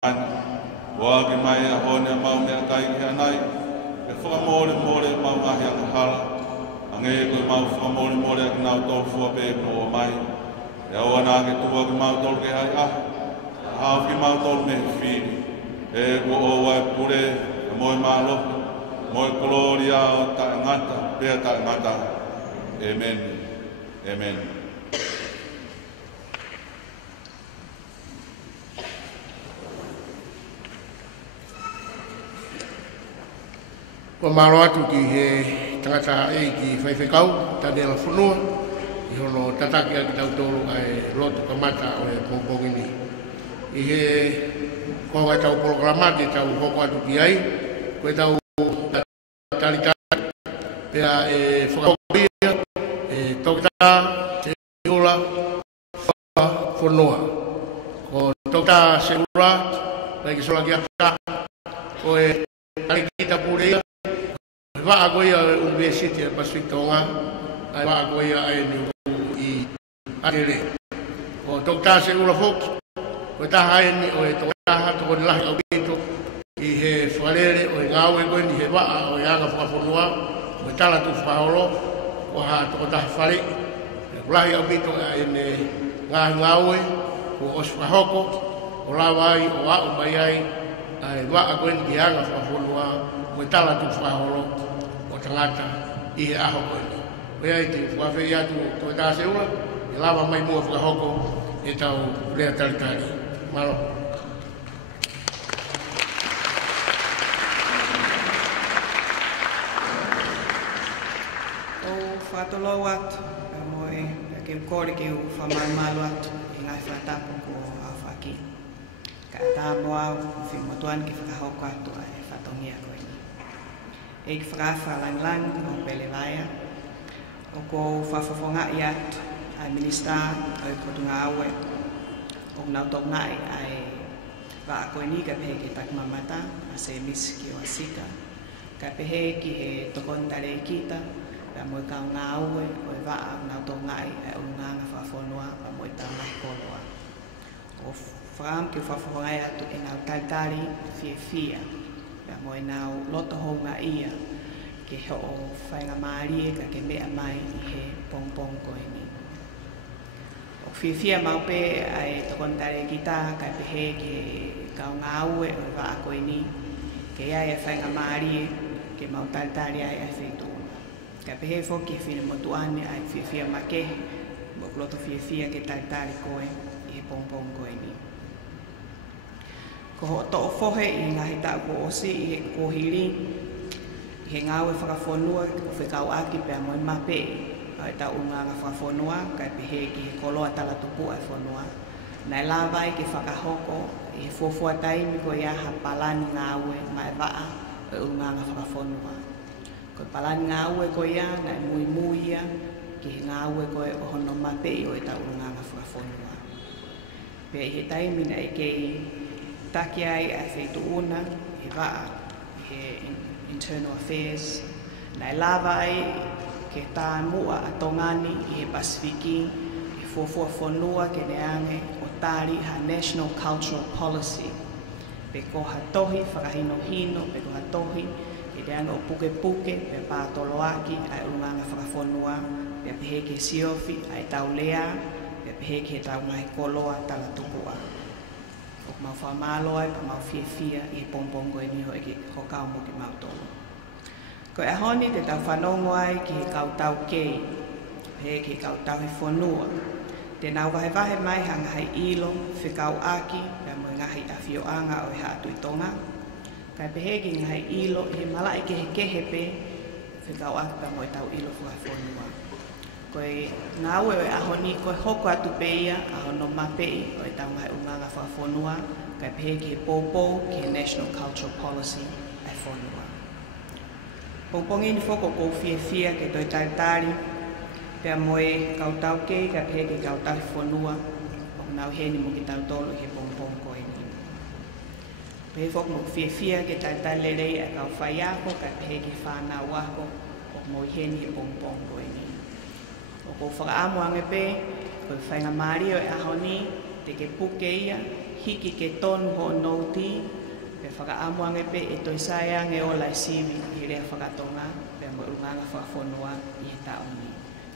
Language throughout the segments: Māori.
Wa ke mai a hone mau me kai ki anai e whakamore more mau ngahi a kahara a nge koe mau whakamore more a kinau tolu fua pe po o mai e au ana ke tua ke mau tolu ke hai a hao ki mau tolu me whiri e ko o wai pure e moe malo moe koloria o ta ngata pea ta ngata Amen Amen Ko malo atu ki he tangata e ki whaiwhekau, tane ala whanua, i hono tataki a ki tautoro ai loto kamata o e pongpongini. I he koha tau programate tau hoko atu ki ai, koe tau talitari, pea e whakakoia, e tokta, se ula, whanua. Ko tokta se ula, pai ki sola ki ata, ko e talikita purea, Wa agoia University of Pacific Tonga, ai wa agoia ai ni I Adere. O tokta se ula fok, o taha ai ni o e tokaha to kon lahi au bito I he whalere o e ngau e koe ni he waa o e anga whakafonua, o e tala tu whaolo, o ha to taha whare. O lahi au bito ai ne ngau e, o os whahoko, o lawa ai o au mai ai, ai wa agoia ni anga whakafonua, o e tala tu whaolo, tangata I he aho koe ni. Wea I te whawhiri atu to e tāse ua, e lawa mai mua whakahoko e tau rea taritari. Malo. O whātolo atu, a moe, a ke kore ke u whamai malu atu, I ngai whātapu ko a whaki. Ka tā moa u whimotuan ki whakahoko atu a e whatongia koe ni. E ki whakawha lang o Pelewaia, o ko whawhawhonga I atu, ai minista o I kotunga awe, o nau tau ngai ai wa a koe ni ka pehe ki takmamata, a se misi ki o asika, ka pehe ki he tokontare kita, ka moe kau ngā awe, o I wa a nau tau ngai ai o nganga whawhonua, pa moe tau ngai koloa. O whakam ki whawhonga atu e ngau taitari fie fia, ka moe nau loto honga ia ke ho o whainga maari ka ke mea mai I he pongpong koe ni. O whiwhia maupe ai tokontare kita ka pehe ke kau ngāue o wa a koe ni ke ia e whainga maari ke mau taitari ai ai whetuna. Ka pehe whoki whine motuane ai whiwhia make mo loto whiwhia ke taitari koe I he pongpong koe ni. Ko ho to fohe I ngahi ta ko osi I he kohiri I he ngawe whakawhonua o whekau aki pia moe mape ai ta unga whakawhonua kai pehe ki he koloa tala tupu ai whonua nai lawai ki whakahoko I he fofua taimi ko ia ha palani ngawe mai waa o unga whakawhonua ko palani ngawe ko ia nai mui mui ia ki he ngawe ko e ohono mape o ta unga whakawhonua pia I he taimi nai kei taki ai a whetuuna, he waa, he internal affairs. Nai lava ai ke tā mua a tongani I he Pasifiki, he fofua whanua ke neange o tāri ha National Cultural Policy. Pe ko ha tohi, whakahino hino, pe ko ha tohi, ke neange o puke puke, pe pātolo aki, ai urunganga whakawhanua, pe pehe ke siofi, ai tau lea, pe pehe ke tau ngai koloa tala tupua. O mau whamalo ai pa mau whiawhia I pongpongo ni ho ki hokau mo ki mau tolo. Ko e honi te tau whanongo ai ki he kautau kei, he ki kautau he whanua. Te nau wahe mai hanga hei ilo, whikau aki, pia mo ngahi a whioanga o he atu I tonga. Kai pehe ki ngahi ilo, he malai ke he kehepe, whikau aki pia mo tau ilo fuha whanua. Koe ngāwe o ahoni koe hoko atu peia, ahono mapei o tau ngai umanga whawhonua, kai pehe ki he pōpō ki he National Cultural Policy ai whonua. Pōpongi ni whoko kou whiawhia ke toi taitari, pia moe kautau kei, kai pehe ki kautau whonua, o nau heni mo ki tau tolu he pōpōng koe ni. Pehe whoko mo whiawhia ke taitari lerei a kau whaiako, kai pehe ki whanau wako, o mo heni he pōpōng koe ni. O ko whakaamu ange pe, koe whainga maari o e ahoni, te ke puke ia, hiki ke tonu ho nouti pe whakaamuange pe e toi saiange o lai siwi i rea whakatonga pe mo urunganga whakafonua i he tauni.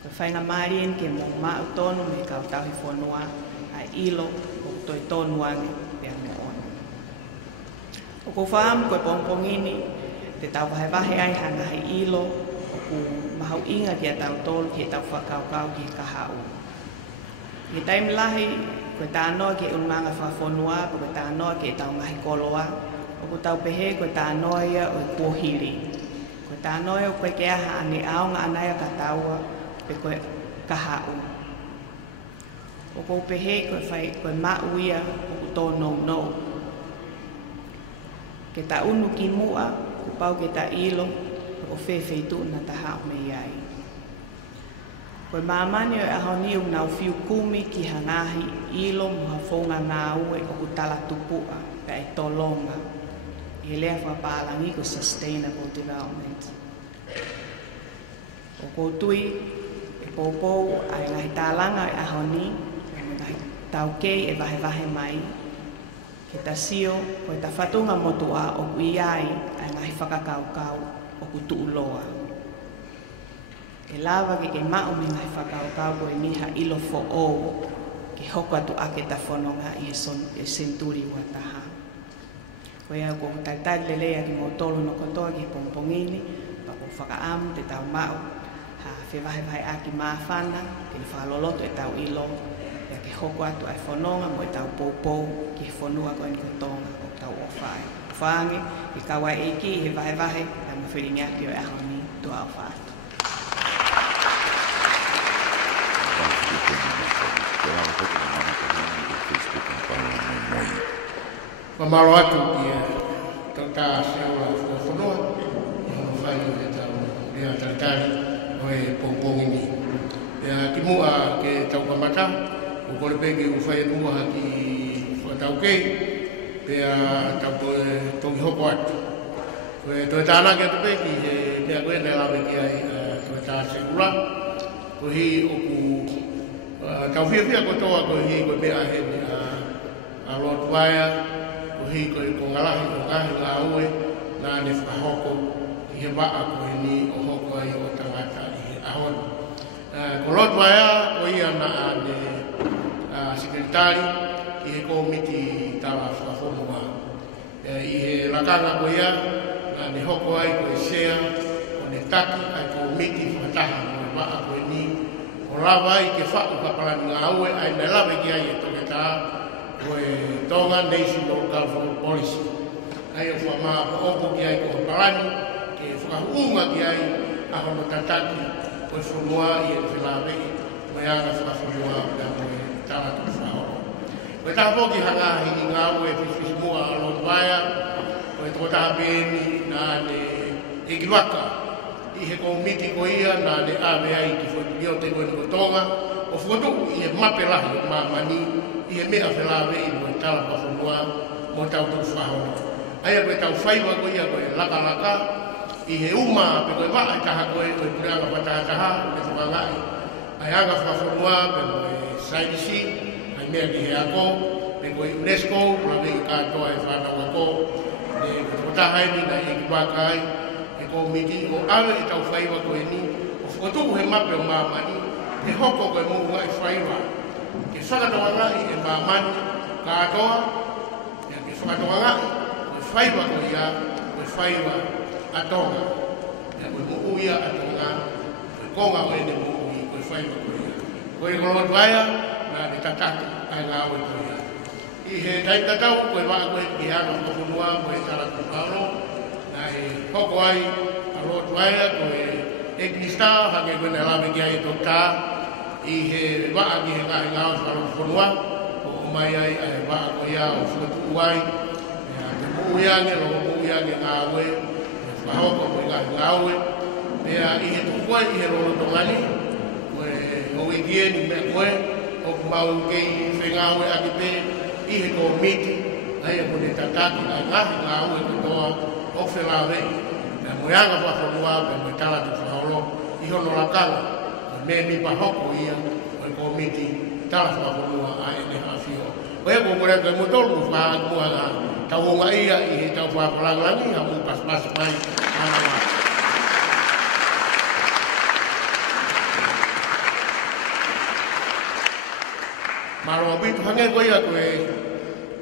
Ko whainga marien ke mo mau tonu me kau tau hi whanua ai ilo o toi tonuange pe ame ono. O ko whaamu koe pongpongini te tau wahe ai hanga hi ilo o ku mahau inga ki a tau tolu ki tau whakaukau ki kahau. Ki taim lahi koe tānoa ki urunganga whakafonua po koe tānoa ki tau ngahi koloa o ko tau pehe koe tānoa ia o i kuohiri. Koe tānoa ia o koe ke aha ane aonga anaya ka taua pe koe kahau. O ko pehe koe mau ia o ko tō nou. Ke ta unu ki mua, ko pau ke ta ilo, ko whewheitu na taha o me iai. Koe mamani o ahoni o nau whiu kumi ki hangahi ilo muha whonga ngā ue o ku tala tupua pe ai tolonga. I lea whapalangi ko sustainable development. O ko tui e pōpou ai ngahi tālanga e ahoni, e ngahi taukei e vahe mai. Ke ta sio koe ta whatunga motua o ku iai ai ngahi whakakaukau o ku tuuloa. E lawa ke mao me ngai whakaukau koe niha ilo fo o ke hoko atu ake ta whanonga i e senturi wa taha. Koe au ko taitai lelea ki mo tolu no kotoa ki pongpongini pa ko whakaamu te tau mao ha whewahe aki maafana ke ni whakaloloto e tau ilo ya ke hoko atu ai whanonga mo e tau pōpou ki whanua koe ni kotonga o tau o whae. Whaange i kawai eiki he wahe na mo whiringiaki o e ahoni tua o whae. Mamaro atu ki tata seola whanua, i whainu e tau rea taritari o e pōpongini. Ki mua ke tau kamata, o kore peke u whai mua ki whatau kei, pea tau tongi hoko atu. Koe toi tāna ki atu peki, he mea koe ne lawe ki ai toi tā sekura, ko hi o ku tau whiawhia kotoa ko hi koe mea he ni a Lord Waia, ko hi koe ko ngalahi o ngahi ngā ue, nā ne whakahoko i he waa koe ni o hoko ai o tangata i he ahoni. Ko Lord Waia, ko ia na ne sekretari i he komiti tawa whakafonua. I he lakanga ko ia, nā ne hoko ai koe sea, o ne taki ai komiti whakataha mo waa koe ni, o lawa i ke whau kapalani ngā ue, ai me lawe ki ai e toke tā, koe Tonga National Government Policy. Ai o whamaa po opo ki ai ko kapalani, ke whakahuunga ki ai a hono tataki, koe whanua i e whilawe, koe anga whakawhanua ka koe tātu whahoro. Koe tāpo ki hangahi i ngā ue whiwhisimua a Lord Waia, koe tō tāpēni nā ne ekiwaka, i he komiti ko ia nā ne āwe ai ki whaipio te koe ni kotonga, o whakatoku i he mapelahi o māmani, i he mea whilawe i moe tala whawhanua mo tau tū whahoro. Aia koe tau whaiwa ko ia koe laka, i he uma pe koe waa i taha koe pureanga whatahataha, me whakangai. Ai anga whawhanua pe moe sairisi, ai mea ki he ako, pe koe UNESCO, rawe i kātoa e whanau ako, ne whatahaini na i kiwakai, komiti o awe i tau whaiwa koe ni, o whakatuku he mape o māmani, he hoko koe munga i whaiwa. Ke whakatoa ngai e māmani kātoa, ke whakatoa ngai, koe whaiwa koe ia, koe whaiwa atonga. Koe muu ia atonga, koe konga koe ne muu i, koe whaiwa koe ia. Koe Lord Waia, nā ne tataki ai ngā oe koe ia. I he taitatau, koe waa koe ki hanga whakunua, koe taratu pālo, hoko ai a Lord Waia ko e krista hake koe ne lawe ki ai tō tā i he waa ki he ngahi ngā o whanua o mai ai a he waa ko ia o whakatu ai te muu iange ro muu iange ngā ue whahoko ko i ngā ue mea i he tukoe i he roro tongani koe o i kieni mea koe o mau kei whengā ue ake pe i he komiti ai e kone tataki a ngahi ngā ue kotoa o whilawe, me moeanga whawhanua, me moe tala te whahoro, i hono lakanga, me mi pahoko ia, o e komiti tala whawhanua a ene hawhio. Oe ko kore ko mo tol mo fa mo ga ta wo nga ia I ta fa lang lagi ha mo pas mai ana Maro bit hange ko ia ko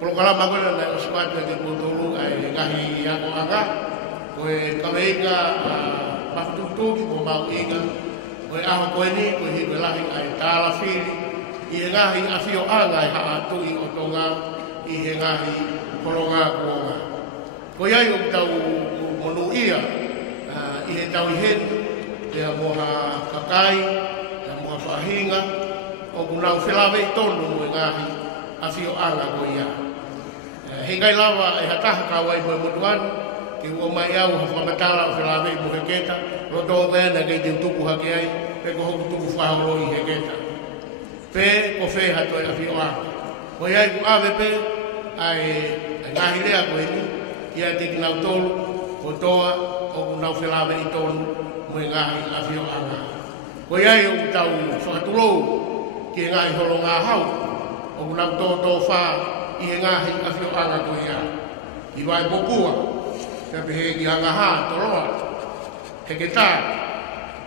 ko kala ma ko na squad de ko tolu ai ngahi ya ko aga ko kawega patutu ki ko mau inga ko aho ko ni ko hi ko lahi ai tala fili I ngahi afio anga I atu I otonga I he ngahi koronga kuonga. Ko iai o tau monu ia I he tau I hen Ea moha kakai Ea moha whahinga O kunau whilawe I tonu mo ngahi afio anga ko ia. He ngai lawa e hataha kawai mo motuan Ki ua mai au ha whamatala o whilawe I mo heketa Roto vena kei te utuku hake ai Pe ko hoku tuku whahoro I heketa Pe ko fe hato e afio anga. Ko iai ku ave pe ai ngahi lea ko eni ia te kinau tolu ko toa o kunau whilawe I tonu mo ngahi afio anga. Ko iai o tau whakatulou ki ngahi holo ngā hau o kunau tō whā I he ngahi afio anga ko ia. I vai popua te pehe ki hanga hā toloa he ke tā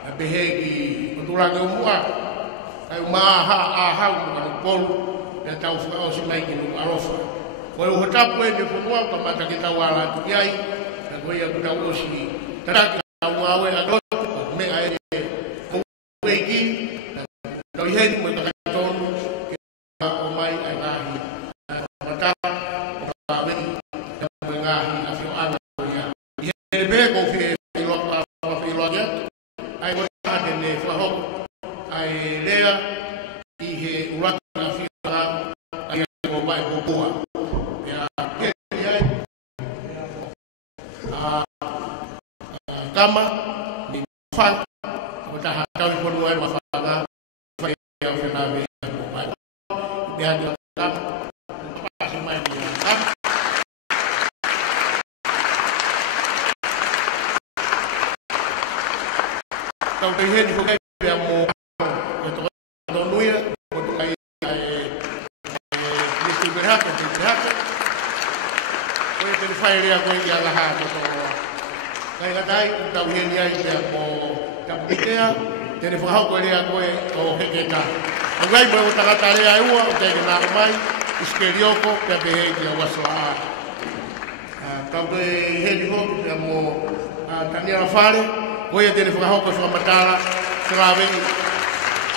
te pehe ki oturangi o mua ai maha a hau mo polu e tau whaka o si mai ki no arofa. Ko e uho tapu e me whakua ka mata ki tau ala tu iai na koe ia kuna uosi taraki a uawe a lotu me a e o ueki na tau iheni mo I kakatonu ki o mai ai ngahi mata o ka wei na mo ngahi a whio ana ko ia. Ihene pe ko whie whiloa kia ai ko tāne ne whahoko ai lea I he urata na whia ai ko mai popua. Kama ni fang ko ta hatau I ponu ai mafanga fa ia finabe ko mai dia dia kam pas mai dia kam tau te hen ko kai dia mo ko to no nuia ko to kai ni tu berhak ko te fai dia ko ia la ha ko Kai katai tau hien iai te mo tapukitea te ne whahau koe rea koe o hekeka. Angai mo e o takata rea ua o te kena o mai iskerioko te pehe ki a wasoa a. Tau te heni hoki te mo tania la whare koe te ne whahau koe whamatara te rāwengi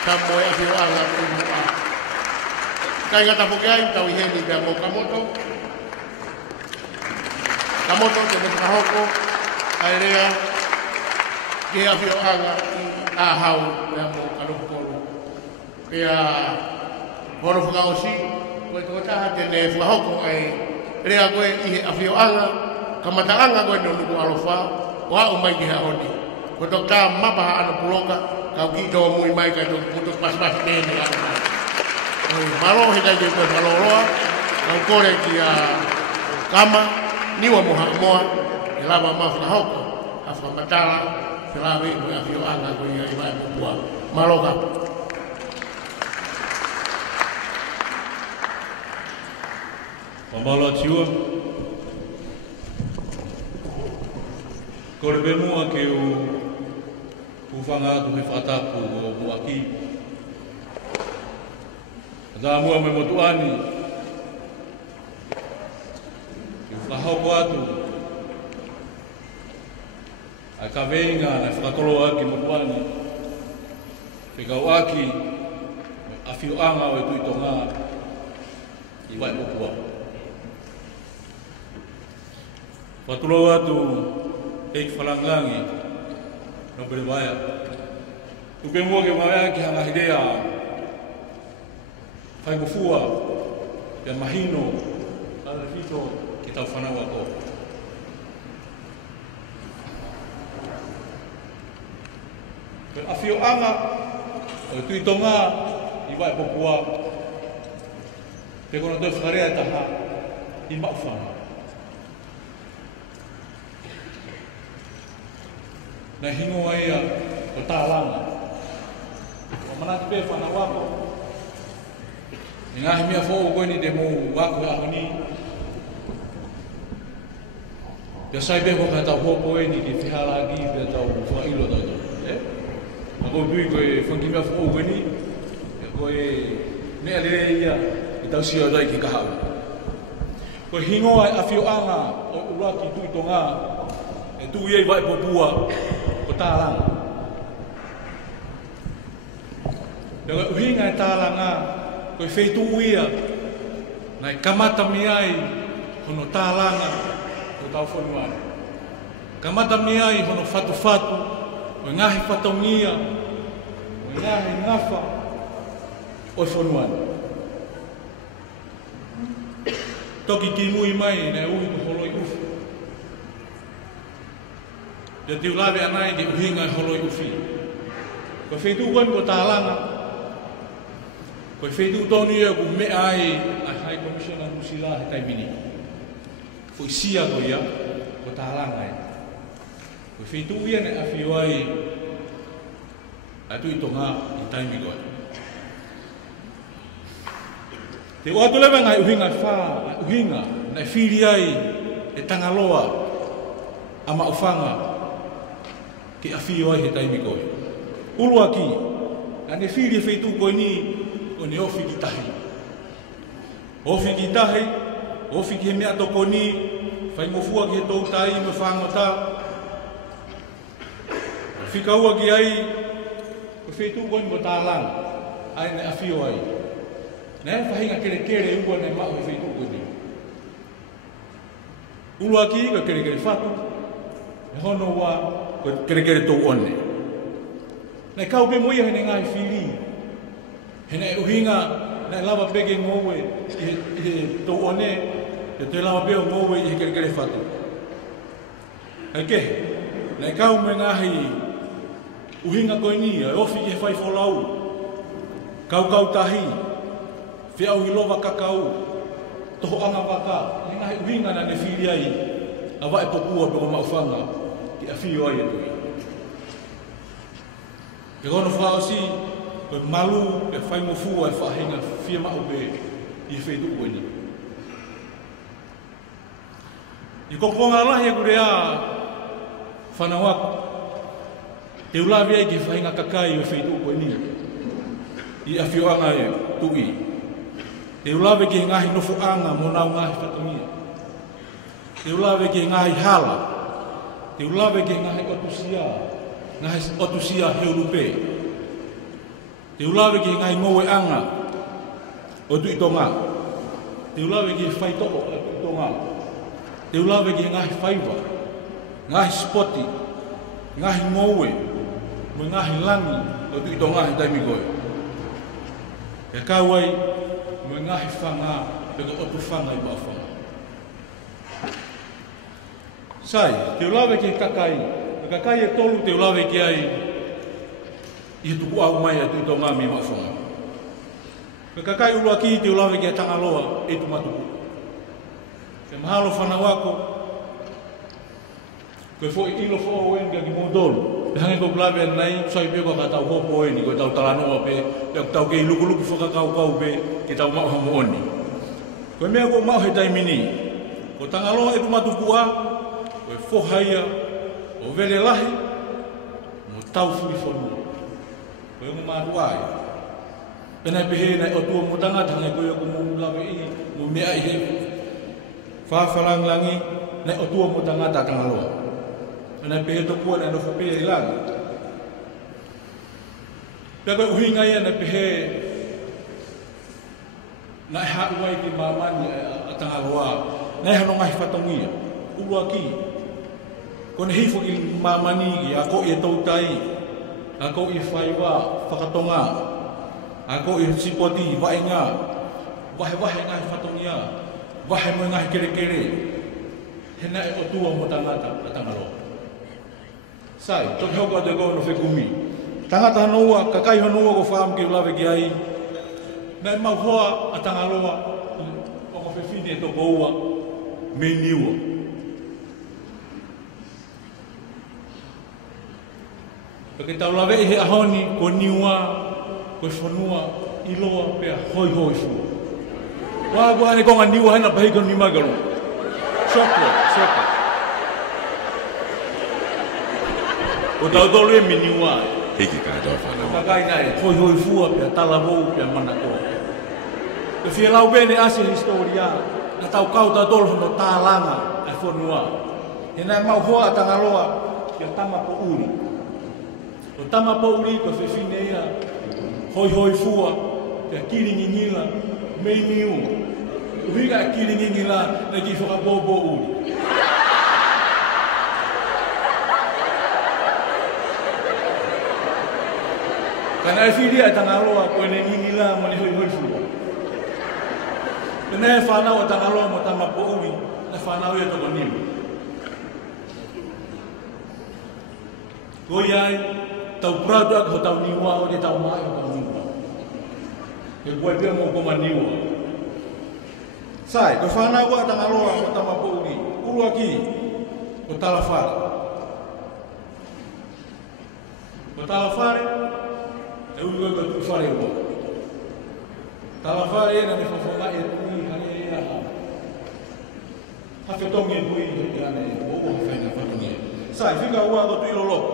ta mo e awhio anga o mua. Kai kata poke ai tau heni te mo kamoto. Kamoto te ne whahau koe ai rea ke awhio anga I āhau rea mo karokoro. Pea horo whakaosi, koe tō taha tene whahoko ai rea koe I he awhio anga, kamata anga koe no nuku alofa, wa o mai ki hea honi. Koe tō tā mapaha ana puloka, kau ki tō mui mai kai tō puto pas nene alofa. Maro he kai te koe whaloroa, kau kore ki a kama, niwa moha, e lava mawhaka hoko, a whamatala, whilawe mo a whio anga ko ia I vai popua. Maloka. Mamalo tiua. Kore be mua ke o whanga tu he whatapu o mua ki. Ata mua me motuani. Ke whahauko atu. Ai ka veinga na whakatolo aki motuani. Whikau aki a whio anga o e tui tonga I vai popua. Whatulo atu eik whalangangi no pere waia. Tuke mua ke mawea ki hanga hidea whai mofua ke mahino ala rito ki tau whanawa ko. A whio anga o tui tonga I vai popua pe kono tau whakarea taha I mauwhanga. Na hingo ia o tālanga. O manati pe whanawako Ngahi mea fo ko ni demo waku ahoni. Ya sai be ko kata ho ni di fihala lagi be tau fo ilo tau. Ako dui ko e fungi mea fo ko ni ko e ne ale ia tau sio dai ki ka. Ko hingo ai afio anga o uraki tu tonga e tu ye vai popua o talang. Ya ko hinga talanga ko feitu ia nai kamata miai hono talanga o tau fonuana. Kamata miai hono fatu o ngahi fatongia o ngahi ngafa o fonuana. Toki ki mui mai na ui ko holoi ufi. Dia tiu lawe anai di uhinga holoi ufi. Ko feitu kon ko talanga. Ko feitu toni e ku me ai a High Commissioner Musila he taimini. Foi sia ko ia ko talanga ai. Ko feitu ia ne afioi atu itonga i taimi ko. Te watu lewe ngai uhinga uhinga na fili ai e tangaloa ama ufanga ki afio ai he taimi koe. Ulua ki, ane fili feitu koe ni o ne ofi ki tahi. Ofi ki tahi, ofi ki he mea toko ni, whai mofua ki he tau tai me whangota. Whikaua ki ai, ko feitu koe ni ko tālang, ai ne afio ai. Nē whahinga kere ua nei mau he whaitu koe ni. Ulua ki ka kere whatu, e hono wa ko kere tau one. Nei kau pe moia hene ngai whiri. Hene uhinga, nei lava pege ngowe i he tau one, te lava peo ngowe i he kere whatu. Eke, nei kau me ngahi uhinga koe ni, e ofi ki he whai wholau. Kau tahi. Whiau hi lova kakau, toho anga waka, ngahi uhinga na ne whiri ai, a wae pokua poko maufanga, ki a whio ai atui. Ke kono whaosi, koe malu, e whai mofua e whahinga, whia mau pe, i whaitu koe ni. I kokonga lahi e kure a whanawaku, te ulawi ai ki whahinga kakai e whaitu koe ni, i a whio anga e tui. Te ulawe ki ngahi nofo anga mo nau ngahi whatamia. Te ulawe ki ngahi hala. Te ulawe ki ngahi otusia heurupe. Te ulawe ki ngahi ngowe anga o tu itonga. Te ulawe ki whaitoko o tu itonga. Te ulawe ki ngahi whaiwa. Ngahi spoti. Ngahi ngowe. Mo ngahi langi o tu itonga he taimi koe. E kauai mo ngahi whanga, peko otu whanga i wawhanga. Sai, te ulawe ki kakai, kakai e tolu te ulawe ki ai, i tuku au mai atu i tō ngā mi wawhanga. Kakai ulua ki te ulawe ki a tangaloa e tu matuku. Ke mahalo whanawako, koe fo i ilo fo o enga ki mondolu. Pe hange ko ulawe nei, sai peko ka tau hopo eni, koe tau talanoa pe, tau kei luku whakakau pe, ki tau mau hamu oni. Koe mea ko mau he taimini. Ko tangaloa e tu matukua, koe whohaia, o vele lahi, mo tau whiwhonu. Koe ngu mātu ai. Pena pehe nei o tua mo tangata, hange koe ko mo lawe i, mo mea i he whawhalanglangi, nei o tua mo tangata tangaloa. Pena pehe tokua nei nofo pehe i langa. Pea koe uhinga ia nei pehe nai hau wai ki mamani a tangaloa, nai hano ngahi whatongia, ulua ki. Kone hifo ki mamani ki, a ko i e tautai, a ko i whaiwa, whakatonga, a ko i sipoti, waenga, wahe ngahi whatongia, wahe mo ngahi kere, hena e o tua mo tangata a tangaloa. Sai, toki hoko te kono whekumi. Tangata hanoua, kakai hanoua ko whaam ki ulawe ki ai, nai mau hoa a tangaloa, o ko whewhine e toko ua, me niua. Pake tau lawe he ahoni, ko niua, ko whanua, iloa, pea hoi fu. Wah ni kong aniwa hai na bahi kon ni magalo. Chocolate. O tau tolu e miniwa. Hiki ka do fa na. Kakai nai hoi fua pe tala vo pe manako. Ke fia lau bene ase historia. Na tau kau tau tolu no talanga ai fonua. E nai mau hoa tangaloa ke tama po uri. O tama po uri ko fe fineia. Hoi fua ke kiringingila mei niu. Uhiga kiringingila na ki foka bobo uri. Kana e whiria e tangaloa koe ne ngingila mo ne hoi fua. Kana e whanau e tangaloa mo tama po uri, na whanau e toko niu. Koi ai, tau pradu ak ho tau niwa o de tau mai o tau niwa. Ke koe pia mo koma niwa. Sai, koe whanau e tangaloa mo tama po uri, uru aki, o talawhare. O talawhare, e ui koe tu whare ua. Talawhare e na ne whawhonga e tui hane e aha. Hawhetongi e tui hane e o hawhaina whatongi e. Sai, whika ua ko tui loloko.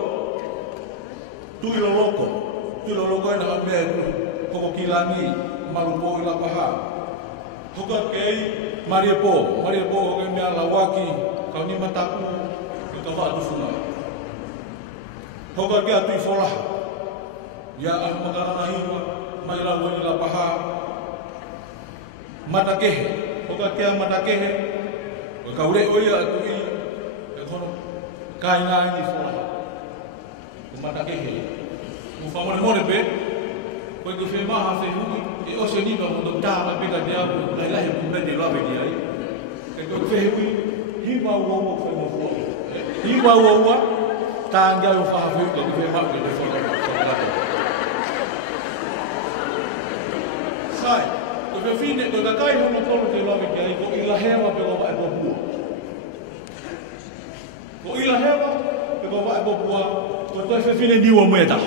Tui loloko e na hapea e tui. Koko kilangi, marupo i lapaha. Hoka kei, Mariapo hoka mea lawaki, kau ni mataku, e ka wha atufunga. Hoka kea tui wholaha. Ya ahmadana hiwa mai la woni la paha matakehe oka kia matakehe o kaure oia atui e kono kainga ni fora o matakehe o famore more pe ko ke fe maha fe hu e o se ni ba mo ta ma pe ka dia ko la he ku de la be dia e ko fe hu hi wa wo fe mo fo hi wa wo ta nga o fa fe ko fe ma pe de fora sai, ko fe fine ko kakai hono tolu te lawe ki ai ko ila hewa pe ko vai bobua. Ko ila hewa pe ko vai bobua, ko to fe fine diwa moeta.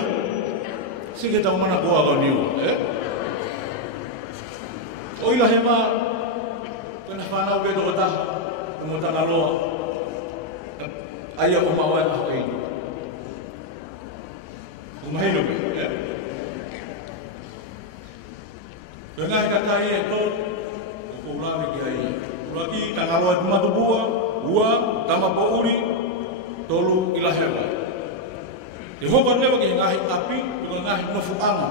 Sike ta mana ko aga niwa, O ila hewa ko na fana we do ta, mo ta ngaloa. Aya o mawa na ko ini. Umahino pe, Dengar kata ia tu, ukuran lagi. Lagi tanggalwa cuma tu buah, tambah bauri, tolu ilahera. Dihokan dia bagi ngahit api, juga ngahit nafuanga.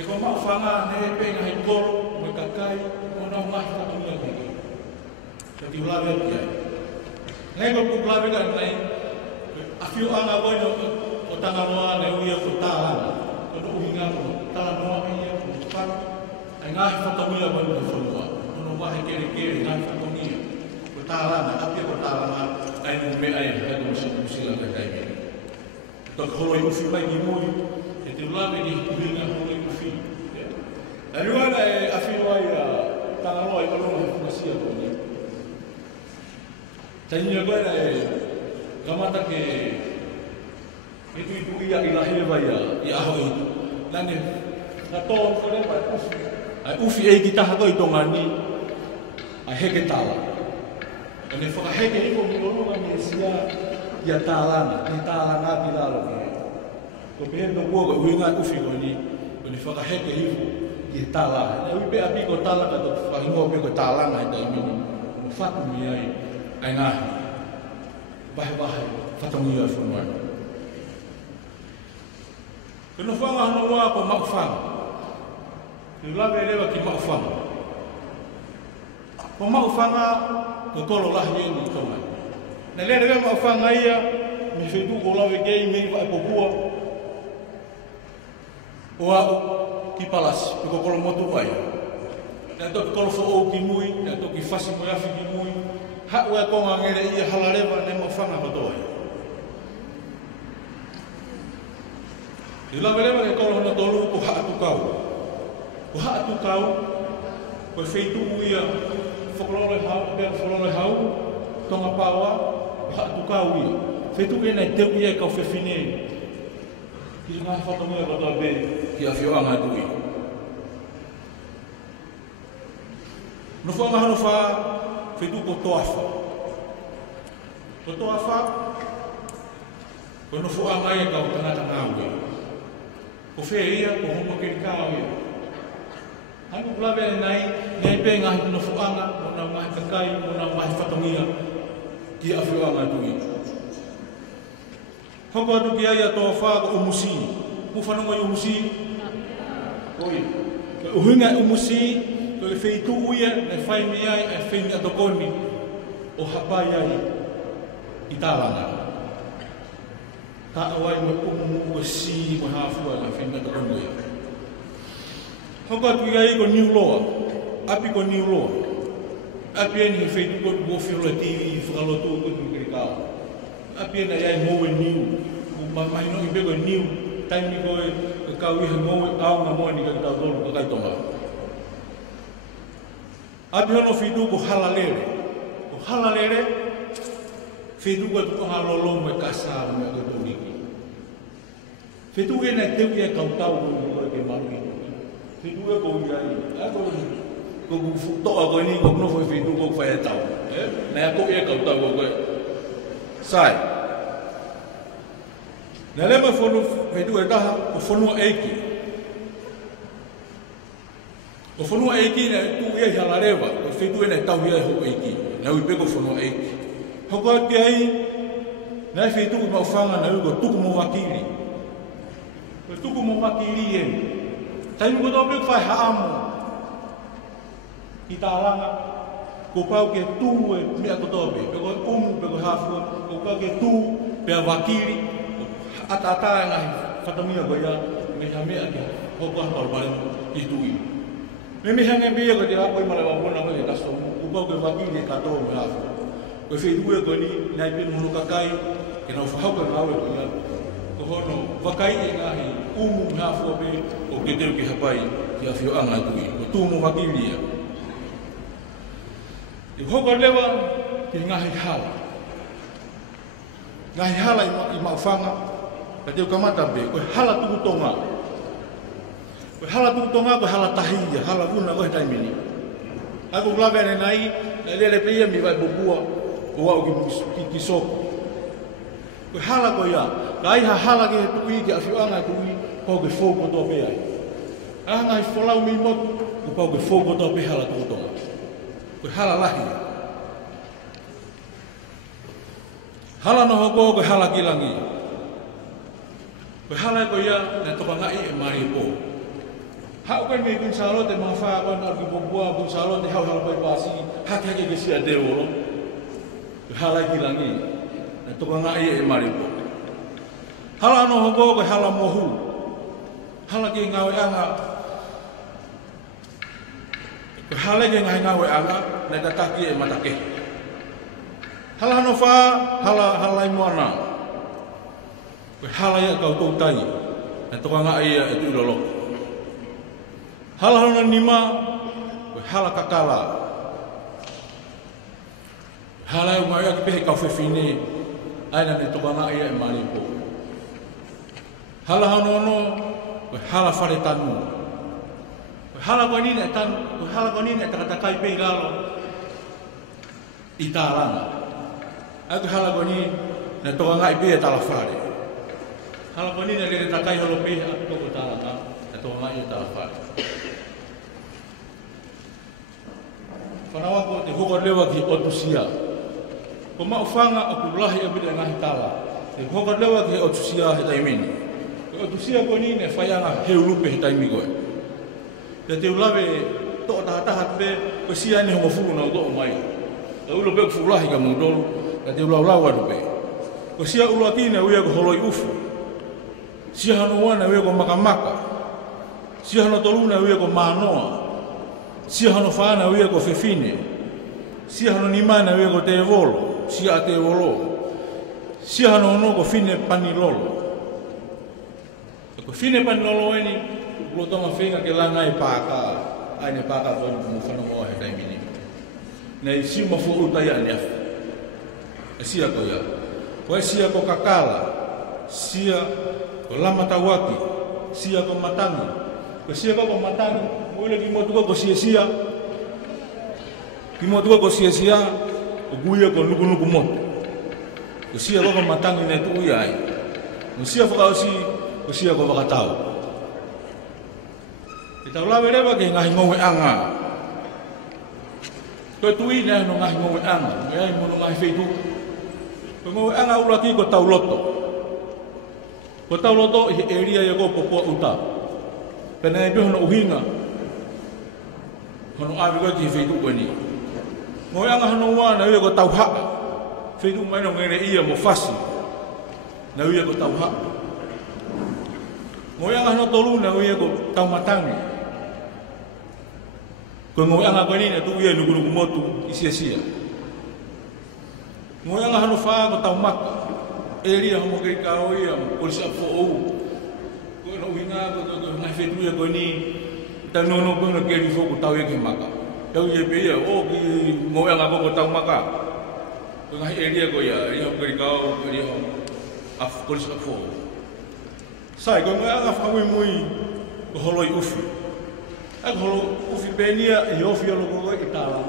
Jika mau fanga, nepe ngahit kor, mereka kai, mana ngahit tak punya lagi. Jadi ular dia. Nego ukuran dia naik. Afiu anga banyak, tanggalwa neuya kutalan. Untuk uhinga ko tala noa ia ko pan ai ngai fatomia ba no fonua no wa he kere ngai fatomia ko tala na api ko tala na ai no me ai ha no sila ka kai me to ko i ufi mai ni mo e te ula me ni uhinga ko i ufi ai wa ai afi wa ia tala noa i ko no fasia ko ni tanya ko ai kamata ke itu ia ilahi baya ya aho itu nane nato fore ba ufi ai kita ha ko itongani a heke tala ane foka heke iko ngolo ngani sia ya tala ni tala na pilalo ko bendo ko winga ufi ko ni ane foka heke iko ya tala na ubi abi ko tala ka to fa hingo be ko tala na ida mi fatu mi ai na bah fatongi ya funwa Kena fanga hano wa ko makfang. Ila bele wa ki makfang. Ko makfanga ko tolo lah ni ni toma. Na le de makfanga ia mi fedu ko la wege mi va ko bua. Wa ki palas ko ko moto vai. Na to ko fo o ki mui, na to ki fasi mo ya fi ki mui. Ha wa ko ngere ia halare ba ne makfanga ko to. Ila belema ke kolo na tolu ko ha atu kau. Ko ha atu kau ko feitu ia folole hau be folole hau tonga pawa ha atu kau ia. Feitu ena te ia ka fe fine. Ki na fa tomo ba be ki afio anga tu ia. no fa ngano fa fetu ko toafa ko toafa ko no fu anga ka utanga tangawe ko feia ko homo ke kawe anu blave nai penga no fu anga mo na mai kakai mo na mai fatongia ki afu anga tui hoko atu ki ai toafa ko umusi mu fa no umusi oi uhinga umusi ko le feitu uia le fai mea e fei mea tokoni o hapai ai i tālanga. Tā awai mo umu o si mo hafua la fei mea tokoni uia. Hoko atu iai ko niu loa, api ko niu loa. Api eni he feitu ko mofi o le TV i whakalotu ko tu kirikao. Api ena iai moe niu, mai no i bego niu, taimi ko e kau iha moe au nga moe ni ka tau tolu ka kai tonga. Api hono fitu ko halalere, fitu ko tu halolo mo kasa mo ko tuliki. Fitu ke na teu ia kau tau ko ke manu. Fitu ko ia ko futo ko ni ko no foi fitu ko fa tau. Na ko ia kau tau ko. Sai. Na lema fono fitu eta ko fono eiki. O whanua eiki na tu ia halarewa, o whetu e na tau ia hoko eiki, na ui peko whanua eiki. Hoko ati ai, na e whetu ko mawhanga na ui ko tuku mo wakiri. Ko tuku mo wakiri e. Taimi ko tau peko whai haamo. I tālanga, ko pau ke tū e mea ko tau pe, peko peko hafua, ko pau ke tū pea wakiri, ata e ngahi whatamia ko ia, me hamea ke hoko hapau pare i tui. Me hanga bia ko te hapo i mala wapona ko te kaso upau ke wakili kato me hafu ko fitu ko ni nai pin mulu kakai ke no fahau ko hawe ko ya ko hono wakai e ngahi umu me hafu pe o ke te ki hapai ki afio anga tu ko tu mu wakili ya i hoko lewa ki ngahi hala i mafanga ka te kamata be ko hala tu tonga ko hala tu tonga ko hala tahia hala una ko tai mini aku blava nai le pia mi vai bubua o wa ki soko ko hala ko ya kai hala ke tu i ke afianga tu i ko ke fogo to pe ai anga i folau mi mo ko ke fogo to pe hala tu tonga ko hala lahi hala no ko hala kilangi ko hala ko ya na to ngai e mari po. Hau kan me kun salo te mafa kon ar ki bobua kun salo te hau hal pai pasi hak hak ke sia de oro hala kilangi na to nga e mari po hala no ho ko hala mohu hala ki ngawe anga hala ki ngawe anga na tataki e matake hala no fa hala i moana hala ya kau to tai na to nga e tu lolo hala nima, hala kakala, hala yung mga kipihe kawfefine, ay na nito ka nga iya imalipo. Hala hanono, hala faretanu, hala kanina takatakaw pe lalo, itarang. Ako hala kanina, nito ka nga ipihe talafare. Hala kanina takay halope, ako itarang, nito ka nga iya talafare. Whanawa ko te hoko lewa ki otusia. Ko maufanga aku lahi abida ngahi tala. Te hoko lewa ki otusia he taimini. Ko otusia ko ni ne whaianga heulupe he taimi koe. Te te ulawe to tahatahat pe ko sia ni hongo fulu na uto mai. Te ulo pe ku lahi ka mudolu. Te ulau adu pe. Ko sia ulo atine uia ko holoi ufu. Sia hanu wana uia ko makamaka. Sia hanu toluna uia ko manoa. Sia hano whaana uia ko whewhine. Sia hano nimana uia ko te evolo. Sia te evolo. Sia hano ono ko whine panilolo. Ko whine panilolo eni, ulo tonga whenga ke langa e pāka. Aine pāka ko eni mo whana moa he taimini. Nei si mafu utai ane afu. E sia ko ia. Ko e sia ko kakala. Sia ko lamatawaki. Sia ko matangi. Ko sia ko matangi. Ule ki motuka ko sia-sia. Ki mo tua ko sia o guia ko luku mo. Ko sia ko matangi na tu ai. Ko sia whakausi, ko sia ko wakatau. E tau lawe rewa ke ngahi ngowe anga. Ko tui na no ngahi ngowe anga, ai mo no ngahi feitu. Ko ngowe anga ulaki ko tau loto. Ko tau loto i area ya ko popo uta. Pena e hono uhinga. Hono awi ko ki feitu ko ni. Ngoe anga hono wa na ia ko tau haa. Feitu mai no ngere ia mo fasi. Na ia ko tau haa. Ngoe anga hono tolu na ia ko tau matangi. Ko ngoe anga ko ni na tu ia nuku motu isia. Ngoe anga hono fa ko tau maka. Eria homo kei kao ia polisi apfo ou. Ko no winga ko ngai feitu ia ko ni ta no ko no keri fo ko tau ia ke maka. Tau ia pia, ki mo yang ako ko tau maka. Ko ngai area ko ia keri kau keri af polis afo. Sai ko ngai anga famu mui ko holoi ufi. Ak holo ufi benia e ofi lo ko itala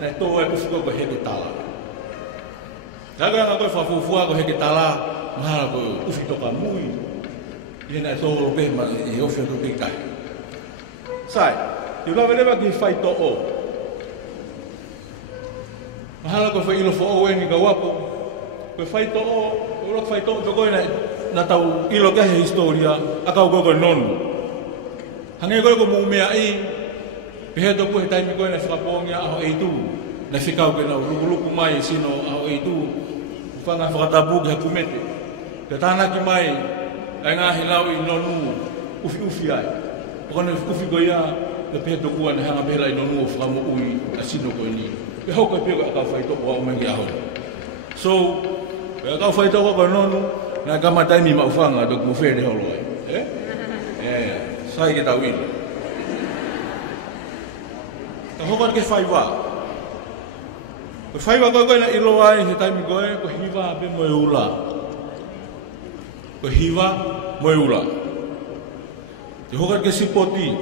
na to e ufi ko he itala. Daga nga ko fa fu ko he itala, mahal ko ufi to ka mui. Ia na to lo be ma e ofi ko ke kai. Sai, eu lá vereba que fai to o. Mahala ko fai ilo fo o ni gawapo. Ko fai to o, ko fai to ko na tau ilo ka historia, aka ko non. Hange ko mo mea ai. Pehe to ko tai mi ko na frapongia ao e tu. Na fikau ke na luluku mai sino ao e tu. Fanga fakatabu ke kumete. Ke tana ki mai ai nga hilau i nonu ufi ai. Pokona ufi ko ia ke pehe to ko na hanga bela i nonu framo ui asino ko ni. Ke hoko pe ka fai to ko mengi aho. So, ka fai to ko nonu na ka matai mi maufanga do ko fe de holo ai. Sai ke tawin. Ka hoko ke fai wa. Ko fai wa ko na ilo ai he tai mi ko hiva be moeula. Ko hiva moeula. Te hoko ke sipoti.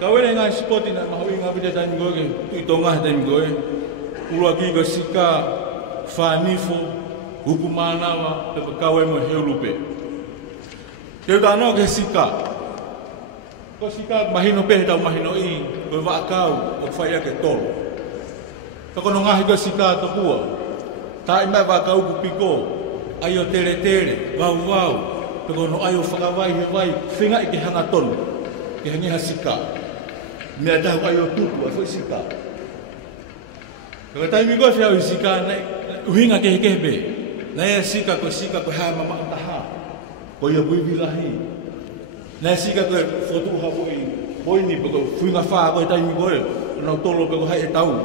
Kau ni ngai spoti na mahui ngapi dia tanya gue tu itongah tanya gue, ulagi gue sika fanifo hukumana wa tapi kau emo heulupe. Dia dah nak gue sika, kau sika mahino pe tau mahino i, gue wakau, gue faya ke tol. Kau nongah gue sika topua, tak imba wakau kupiko, ayo tere, wau, kau no ayo fakawai hewai, finga iki hangaton, ke hangi hasika. Me ada ayo tutu afo sika. Kalau tadi minggu saya sika na uhinga ke be. Na sika ko ha mama taha. Ko ya bui bilahi. Na sika ko foto ha boi ni ko fuinga fa ko tadi minggu na tolo ko ha tau.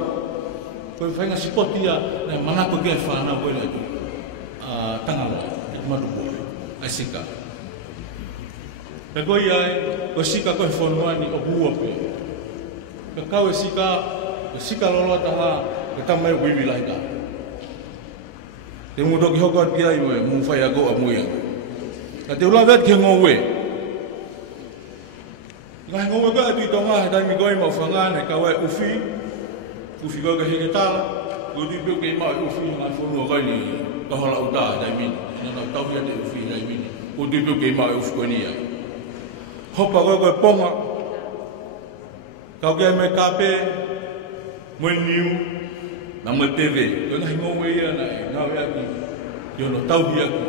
Ko fainga sipotia na mana ko ke fa na ko na tu. Tangala matu bo. Asika. Ko ya ko sika ko fonwani obua pe. Kau sika lolo taha kita mai bui lai ka. Temu dok hokot dia iwe mu fai ago amuya. Ate ula vet ke ngowe. Ngai ngowe ka tu tonga dai mi goi ma fanga ne kawe ufi go ke hita. Gudi pe ke ma ufi ma fonu ga ni ka hola uta dai min. Na tau ya de ufi dai min. Gudi pe ke ma ufi ko ni ya. Hopa go ponga. Kau gaya me kape, mo niu, na mo TV. Kau ngai ngowe ia na, ngau ia ki, yo no tau ia ki,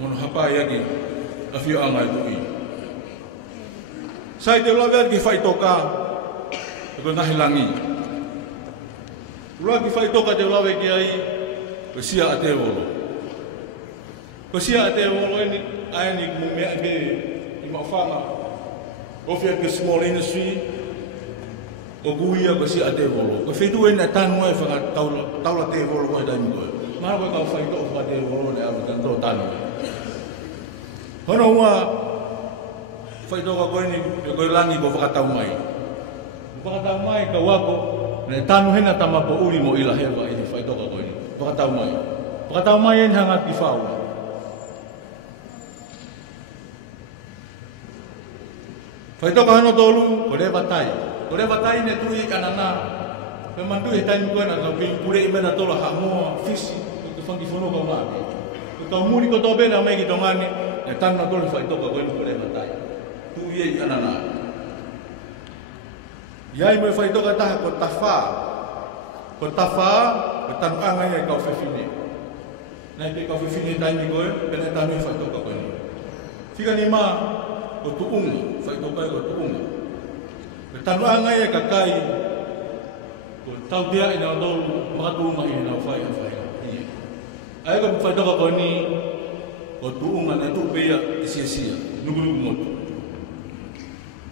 mo no hapa ia ki, afio anga tu i. Sai te lawe ki fai toka, kau ngai langi. Ula ki fai toka te lawe ki ai, kau sia ate wolo. Kau sia ate wolo ini, ai ni mo me be, ima fanga, ofia ke small industry. O guia ko si ate volo. Ko fetu en tan mo e fa taula te volo ko dai mo. Mara ko ka fai to fa te volo ne abu tan to tan. Hono wa fai to ko ni ko langi ko fa tau mai. Fa tau mai ka wa ko ne tanu hena tama po uri mo ila heva i fai to ko ni. Fa tau mai. Fa tau mai en hanga ki fa. Fai to ko no tolu ko le batai. Kore batai ne tui kanana. Pe mandu e taimi koe na ka ping pure i mena tola hamoa fisi ke whangi whanau ka ngāne. Ko tau muri ko tau bena mai ki tongane e tanu na tole whai toka koe nuko le matai. Tu ie i anana. Iai mo whai toka taha ko tawha. Ko tawha, ko tanu anga ia kau whewhine. Nai pe kau whewhine taimi koe, pena tanu e whai toka koe ni. Whika ni mā, ko tuunga, whai toka e ko tuunga. Ko tanu anga ia ka kai, ko tau tia ina o tolu, makatuunga ina o whai a whai. Ai ko whai toka koe ni, ko tuunga na tupea isia, nuku motu.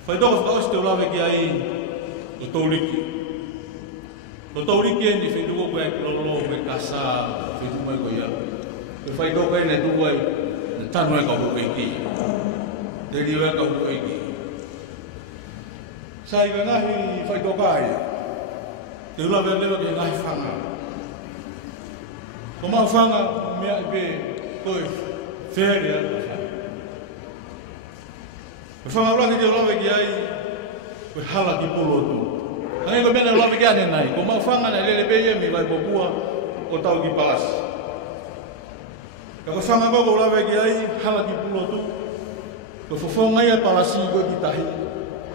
Whai toka whakaosi te ulawe ki ai, ko tauriki. Ko tauriki e ni whenduko koe lolo me kasa, whenduko mai koe ia. Ko whai toka e ne tuai, ne tanu e kau ruke ki. Te rio e kau ruke ki. Sa i ngahi whai toka ia. Te ulawe lewa ke ngahi whanga. Ko mau whanga, mea i pe koe where a whai. Ko whanga urangi te ulawe ki ai, koe hala ki polo tu. Hangi ko mena ulawe ki ane nai, ko mau whanga na lele peye mi vai popua, ko tau ki palasi. Ka ko whanga ko ulawe ki ai, hala ki polo tu. Ko whawhonga ia palasi koe ki tahi,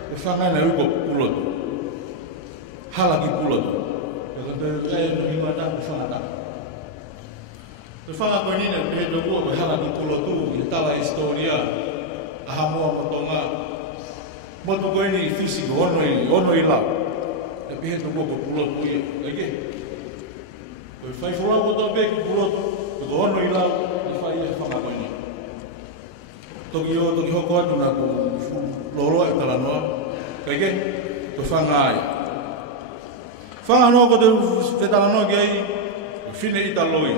ko whanga na uko polo tu. Hala ki polo tu. Ko te rei no hinga ta, ko whanga ta. Ko whanga koe nina, te he tokua koe hala ki polo tu, i tala historia, aha moa motonga. Motu koe ni fisiko, ono i lau. Te pihe tokua ko polo tu ia, eke. Koe whai whora ko tau pe ki polo tu, ko ono i lau, i whai ia whanga koe ni. Toki hoko atu na ko lolo e tala noa, eke. Ko whanga ai. Whanga noa ko te whetala noa ki ai, whine i taloi.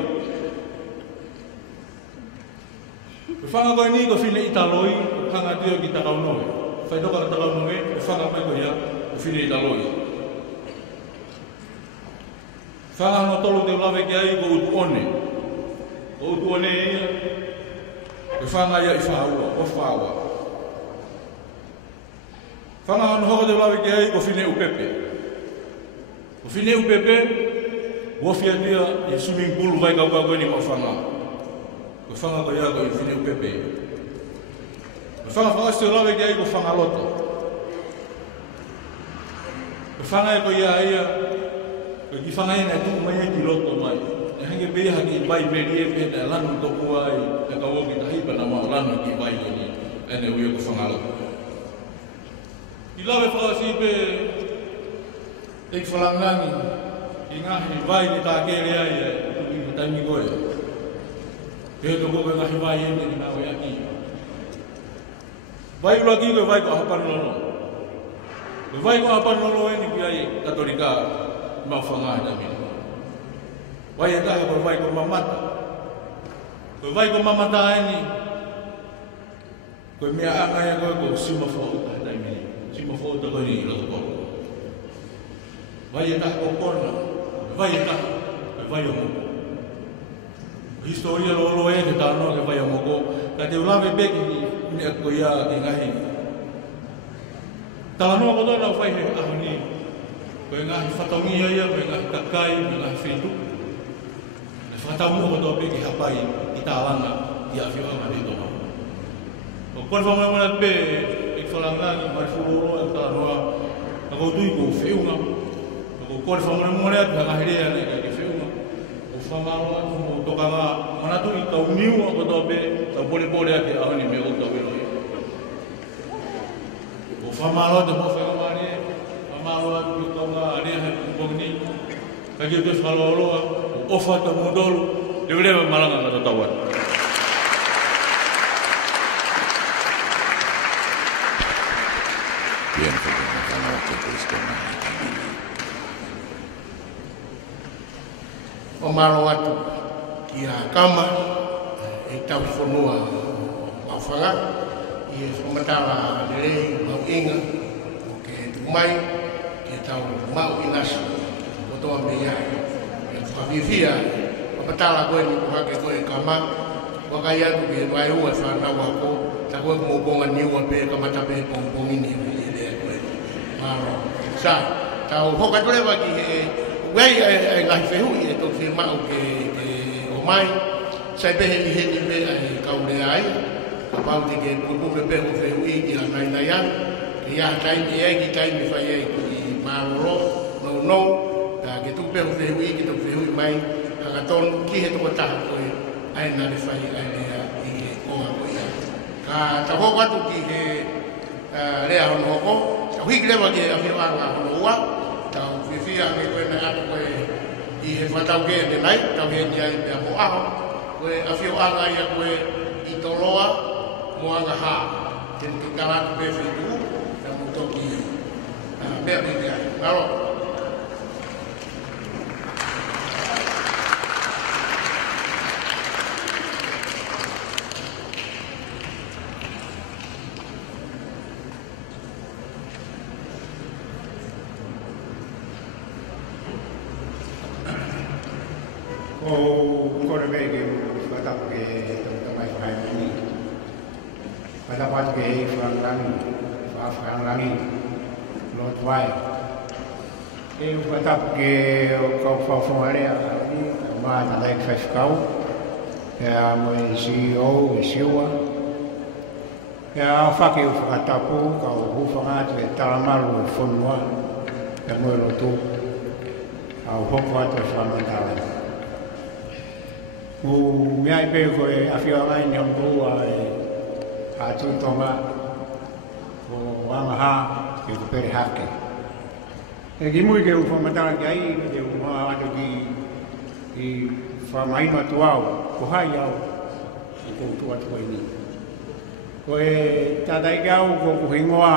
Ko whanga koe ni ko whine i taloi, hanga tio ki takau noe. Whai toka ka takau noe, ko whanga koe koe ia, ko whine i taloi. Whanga no tolu te ulawe ki ai ko utu one. Ko utu one ia, ko whanga ia i whaua, o whaua. Whanga no hoko te ulawe ki ai ko whine upepe. Ko whine upepe, wofia tia i swimming pool vai kau koe ni ma whanga. Ko whanga koe ia ko i whine upepe. Ko whanga whaosi te ulawe ki ai ko whanga loto. Ko whanga e ko ia, ko ki whanga ina tu mai e ki loto mai. E hange beha ki vai meri e pēne lanu toku ai, e ka woki tahipa na mao lanu ki vai ni, ene uia ko whanga loto. I lawe whaosi pe, te ki whalangangi, i ngahi vai ni tā kere ai e, tuki ki taimi koe. Pēhe toko koe ngahi vai e ni ngā wea ki. Vai ula ki koe vai ko hapanolo. Koe vai ko hapanolo e ni ki ai katolika mau whangai tamini. Vai e tahe koe vai ko mamata. Koe vai ko mamata e ni, koe mea anga e koe ko sima whauta tamini. Sima whauta koe ni i roto koro. Vai e tahe ko kona, vai e tahe, koe vai o moko. Historia lolo e te tānoa ke vai o moko, ka te ulawe beki ni a koe ia ki ngahi. Tānoa ko tōna whai he ahoni, koe ngahi whataungia ia, koe ngahi kakai, koe ngahi whentu. E whataungia ko tō beki hapai i tālanga i a whiwanga ni tōma. O kone whamana pe, e whalangangi, mai whuroro e tānoa, a kou tui ko whiunga. O kone whamana mone atu, hanga herea ne ka ke whiunga. O whamaro atu, o toka ngā manatu i tau niu a koto pe, tau pole ake ahoni me o tau ino i. O whamaro atu, mo whakamane, whamaro atu i tau ngā area hei kumpongni, ka ki te whaloroa, o ofa ta mundolu, lewa malanga kata tauan. Bien, porque no te Cristo O maro atu ki a kama e tau whanua mau whanga i e whamatala lere mau inga o ke tumai ke tau mau inasu o toa me iai e whawhiwhia whamatala koe ni kuhake koe kama wakai atu ki e vai ua whanau ako ta koe kumobonga niua pe kamata pe pongpongini e lea koe maro sa tau hoka tulewa ki he wei ai ngai fehu e to fe mau ke o mai sai be he ni be ai ka u le ai ka pau te ke pu pe o fehu I ki la nai nai an ke ya tai ni ai ki tai mi fai ai ki maroro no ta ke tu pe o fehu I ki to fehu mai ka ton ki he to ta ko ai na le fai ai le I ko ko ya ka ta ho wa tu ki he le a no ko hui le wa ke a fi wa nga no wa ta fi fi a ke ko na a ko I he fa ta ke de nai ta he ni ai pe mo a ko a fi wa nga ya ko I to loa mo nga ha ke tu ka la pe fi du ta mo to ki be be ai na ro Kore me ke whata ke mai whai mani. Whata whata ke whaarangi, Lord Wai. Ke whata ke kau whawhongarea maa na laik whaifkau. Pea mo e CEO e siua. Pea whake u whakatapu kau hufanga te taramaru e whonua. Pea mo e lotu. Au hopo atu e whamantara. O mea I pe ko e awhia ngai ni amboa e atu tonga o wangaha e ko pere hake. E ki mui ke u whamatara ki ai ke u maa atu ki whamaino atu au, ko hai au I ko utu atu ai ni. Ko e tātai ki au ko kuhingoa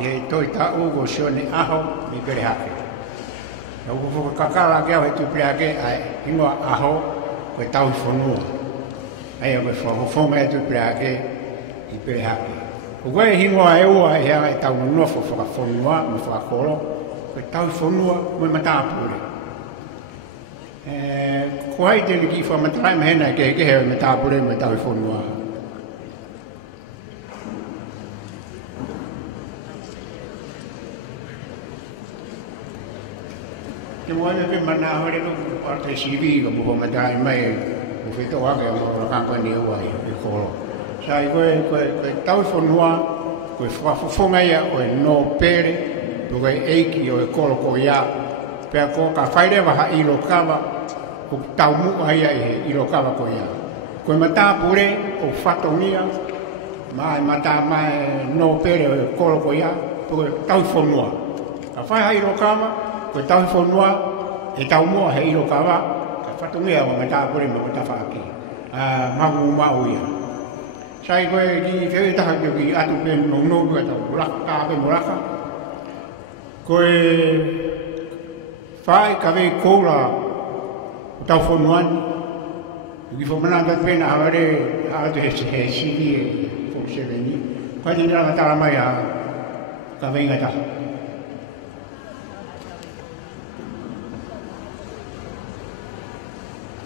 I he toi tau ko sione aho mi pere hake. E u ko kakara ki au he tupre hake ai hingoa aho ko tau whanua. Ai o ko whonga e tu preake I pere hake. Ko koe hingoa e ua e hea e tau nofo whakawhanua me whakakoro, ko tau whanua mo I matāpure. Ko hai te liki whamatarai me hena ke hea me matāpure me tau whanua. Ke moa me pe mana hore no parte CV ko mo matai mai o feito ake o mo ka ni o ai e kolo. Sai ko tau fonua ko fonga ia o no pere do ga eiki o kolo ko ia pe ko ka faire va I lo kava o tau mu ai I lo kava ko ia. Ko mata pure o fatongia mai mata mai no pere o kolo ko ia ko tau fonua. Ka fai I lo kava ko tau whanua e tau mua he iro kawa ka whatungia o ngā tāpore mo ta whaaki mahu mau ia sai koe ki whiu taha ki atu pe nongo ka tau raka tāpe mo raka koe whai ka vei koura o tau whanuani ki whamananda pena haware atu he siri e whauseveni koe ni ranga tara mai a ka vei ngata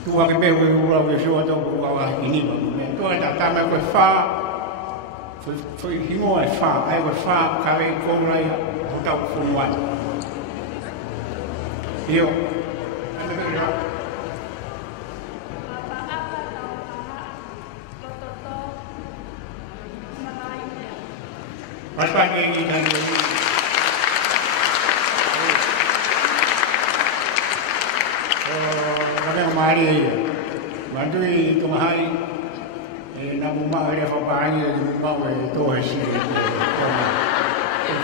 tua ke meu ura o so ato ko wa ini ba me to ta ta me ko fa foi himo e fa ai ko fa ka ve ko rai o ta fu wa io mas pa ke ni kan Mari, mandui tumahai, na muma ada fapai, muma itu hasil.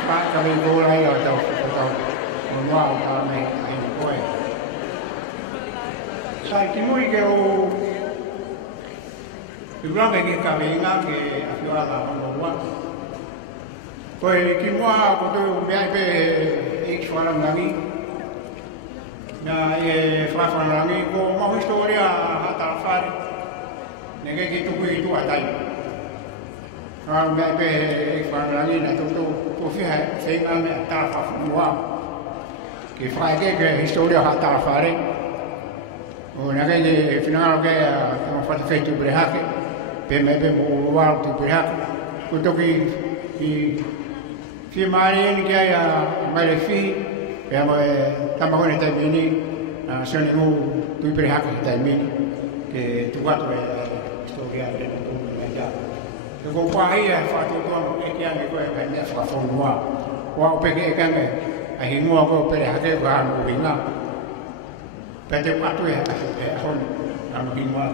Fa kami golai atau muma kami ini koi. Saya kimui ke o, juga bagi kami ingat ke akhirnya muma. Koi kimua aku tu biar be iksuaran lagi. Na e whawhanangi ko mahu historia hata whare. Nege ki tuku I tu atai. Kau mea pe e whanangi na tutu whiha whenga mea tā whawhanua. Ki whaeke ke historia hata whare. O nege ki whinangaro ke a whatawhai tu brehake. Pe mea pe mo uruwaru tu brehake. Ko toki I whia maari eni ki ai a maere whihi. Pea mo e tamahone tai mini Sani ngu tui pere haka ki tai mini, ke tuwato historia de tu meja. Ke ko pahi whātua tuam e kia nge koe kai mea whakawhonua. Wa o peke e kange, a hingua ko pere hake whānu ringa. Pete watu e honi, anu hingua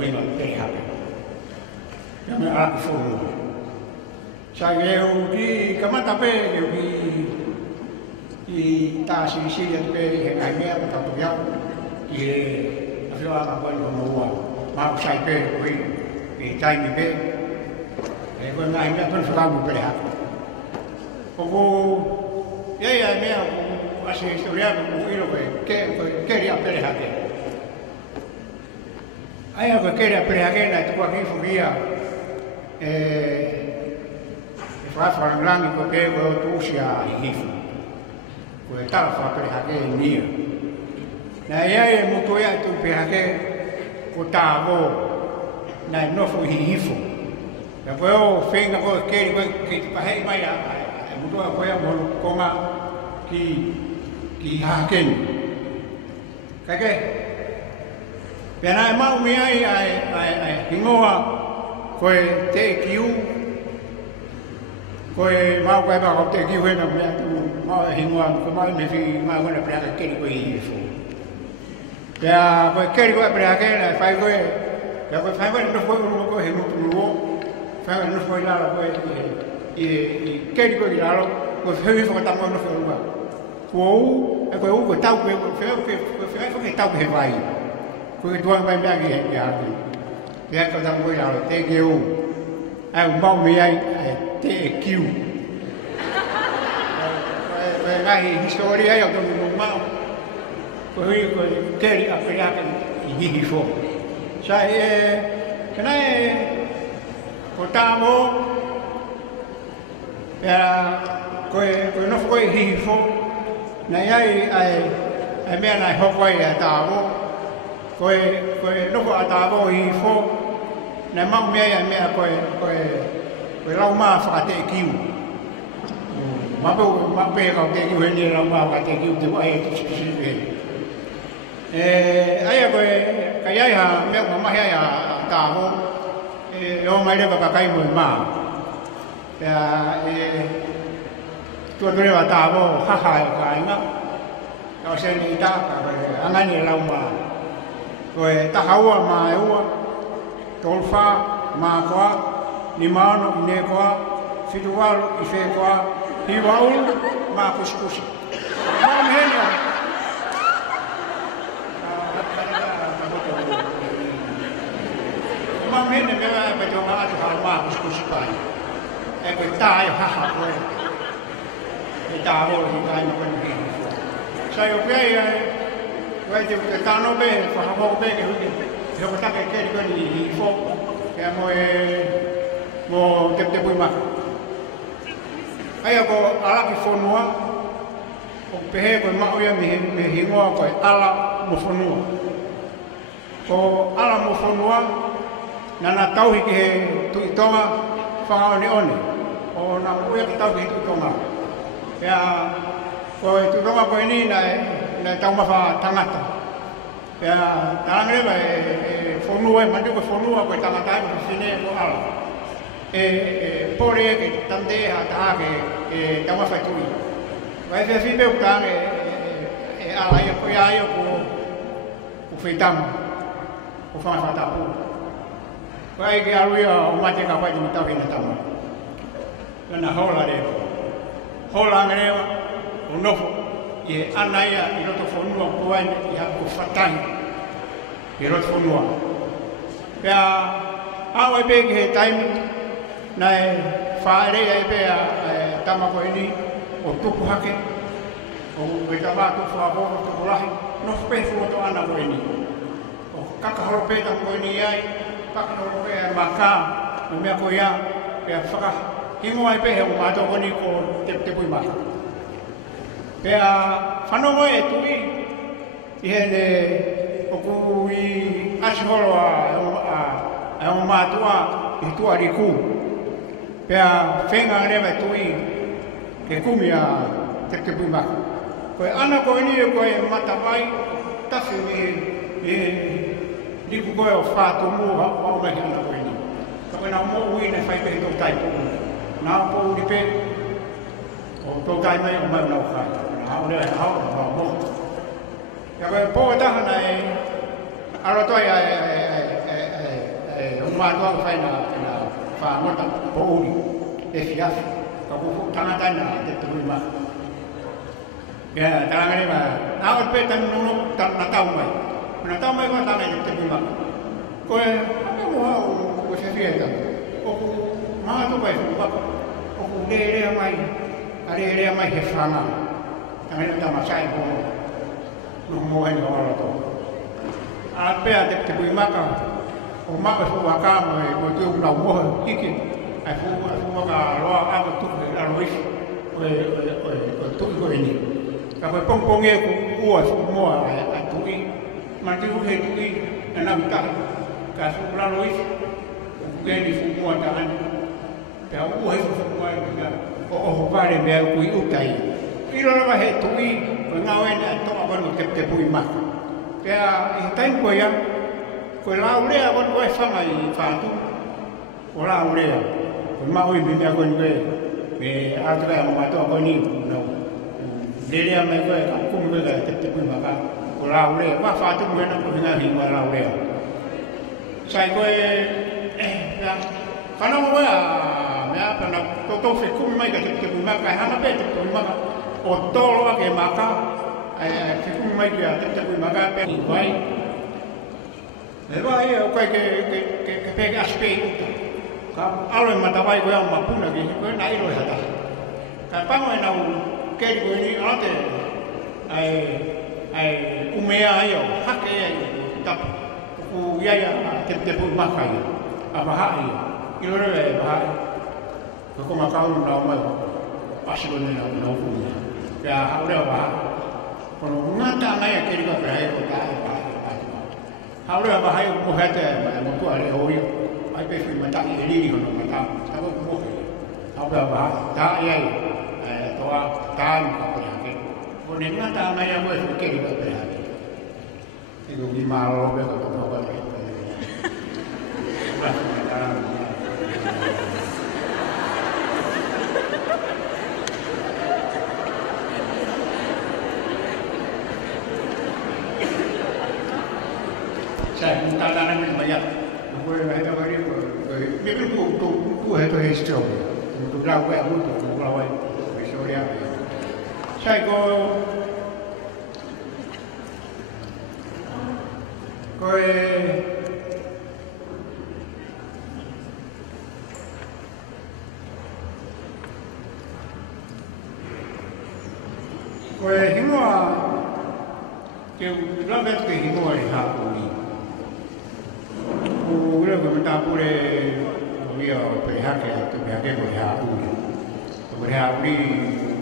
wina pere hake. Ia mea aki whonua. Sa ngeu ki kamata pe, ngeu ki i tā sirisi atu pe i he ngai mea pa tatu iau. I he awhiwa ma koe kono ua. Ma o sai pe koe i taimi pe. E koe ngai mea tonu whakamu pere hake. Koko, iei ai mea ko ase historiano ko ilo koe keria pere hake. Aia koe keria pere hake na tukua ki fukia. Whawharangi koe pe koe o tūsia i hifu. Koe tala whapere hake e nia. Nā iai e mutu ea tu pe hake ko tā wō nā e nofo i hifu. Ka koe o whenga koe keri koe ki te pahei mai a e mutu ea koe a molu konga ki hakeni. Kake, pia nā e mau mi ai ai hingoa koe te kiu. Koe mau koe bako te kiu hena mea tu mau e hingoa koe mau me fi mau kona preaka keri koe i hifu. Pia koe keri koe preaka na whai koe, pia koe whai koe nofo koe uruma koe he mutu nuo, whai koe nofo i lalo koe i keri koe i lalo, koe whiwi whakatamo nofo uruma. Kua u, e koe u koe tau koe, koe whiai koe tau koe he vai. Koe tuang mai mea ki he ki haki. Pia koe tamo koe i lalo, te ke u. Ai mau me ai te e kiu. Koe ngai historia ai au tonu nung mau. Koe hui koe keri a periaka i hihi fo. Sai kena ko tāmo koe nofo koe hihi fo. Nai ai mea nai hoko ai a tāmo. Koe nofo a tāmo hihi fo. Nai mau mea ia mea koe lau maa whakate e kiu. Mape e kau te kiu he nire lau maa whakate e kiu te wai e tusi he. Aia koe kai ai ha mea mamahi ai a tāho. E o mai rewa kakai mo e maa. Tua ture wa tāho haha e ka inga. Kau se ni ta angani e lau maa. Koe tahaua maa e ua. Tolfa, maa koa, ni maano i ne koa, whituwalu i whē koa, hiwaulu, maa kusikusi. Maa mhenia. Maa mhenia mea e pete o maa atu haa maa kusikusi pai. E koe tāi o haha koe. E tā rolo hi kai na koe ni hini. Sai o pia i koe te tāno be, whahamo be ke huki. He o take keri koe ni i fō, kea mo te pui maka. Aia ko alaki whonua, o pehe koe mauia me hingoa koe ala mo whonua. Ko ala mo whonua, nana tauhi ki he tuitonga whangao ni one. O na uia ki tauhi he tuitonga. Kea koe tuitonga koe ni na taumawha tangata. Pea tāngerewa e whonua, mandu ko whonua koe tamatai ko whine ko ala. Pore e ke tamdeha taake e tamawhai tui. Wai whia whipeu tānge e ala ia koe aia ko whitama, ko whamawhatapu. Wai ke aruia o mate ka whai tumi tawhi na tama. Lana hola rewa. Hola angerewa, o nofo. I anaia i roto whonua puaine i haku whatahi i roto whonua. Pea awa e pēki he taimi nai whaerea e pēa tamako e ni o tupu hake o wetawā tupu hapoko tupu lahi no whpefu o to ana koe ni. O kakahoro pēta koe ni ai, kakahoro pēa maka o mea koe ia pēa whaka hingo ai pēhe o mātou koni ko te pui maka. Pea whanongo e tui i hene oku i asihoro a o mātua i tua riku. Pea whenga rewa tui ke kumi a te pui maka. Koe ana koe ni e koe matawai tafi ni ku koe o whātu mua o mai hana koe ni. Ka koe nā mō ui nei whai pehe tō tai pō. Nā pō uri pe o tō tai mai o mai unau whai. Nā o rea hao o nā mō. Ka koe pō taha nei aratoi o mātua whai nā whāngota pō uri e whiafi. Ka pō tangata nā te tui mā. Ia, tarangare ma, nā o pe tanu nono nā tau mai. Nā tau mai kua tāna i te tui mā. Koe, hanga mua o whiawhia e tau. O ku maa toka e whukapa. O ku rea mai, a rea mai he whanga. Tangare ta masai kono. Nuhu mohe ni ora tō. A pēa te tui maka. O maka whaka mo e koe tui unau mohe hiki. Ai whaka roa awa tuku e aroisi. Oe tuki koe ni. Ka koe pongpong e ku ua moa a tui. Ma te uke tui e nau tahi. Ka whukuraro isi. O kukeni whukua tahani. Pea ua he whukua e kia. O oho pare mea kui utai. Iro rawa he tui. Koe ngau ene a toa wanu te pui maka. Pea i taim koe ia. Koe lau rea wanu koe whanga i whātu. O lau rea. Koe maui me mea koe koe. Me ātukai mo matoa koe ni. Lerea mai koe ka kumu koe ka te pui maka. Ko lau rea. Wa whātu mwena ko hinga hinga lau rea. Sai koe, whanau koe a mea pana tō whi kumu mai ka te pui maka. Kai hana pe te pui maka. O tōroa ke maka. Ai whi kumu mai ki a te pui maka pe. I vai. E wai e o koe ke peke aspe i uta. Ka alo e matawai koe au mapuna ki koe na iro e hata. Ka pango e nau keri koe ni ate ai umea ai o hake ai tapu. Ku iaia te pui maka i. A maha i. Ilo rewe e maha i. Ka ko makaunu nao mai. Pasiko ni nao kumia. Ka haureo maha. Kono ngata nai a keri koe prahe ko tae maha. Haureo maha i muhete e motua re hoi. Ai pe fui mata i riri hono mata. Tabo kumoke. Haureo maha. Ta iai. Toa tānu ka prahe. Kono ngata nai a koe keri koe prahe. Iko ki mālo pe ko tō koe prahe. Saya minta tanah ni banyak. Aku ada beri aku. Mungkin aku ada history. Untuk lawan aku untuk lawan Victoria. Saya koe hingoa ke ulavet ke hingoa i hapuri. Ule koe matapure via perihake tu perihake koe hapuri. Koe hapuri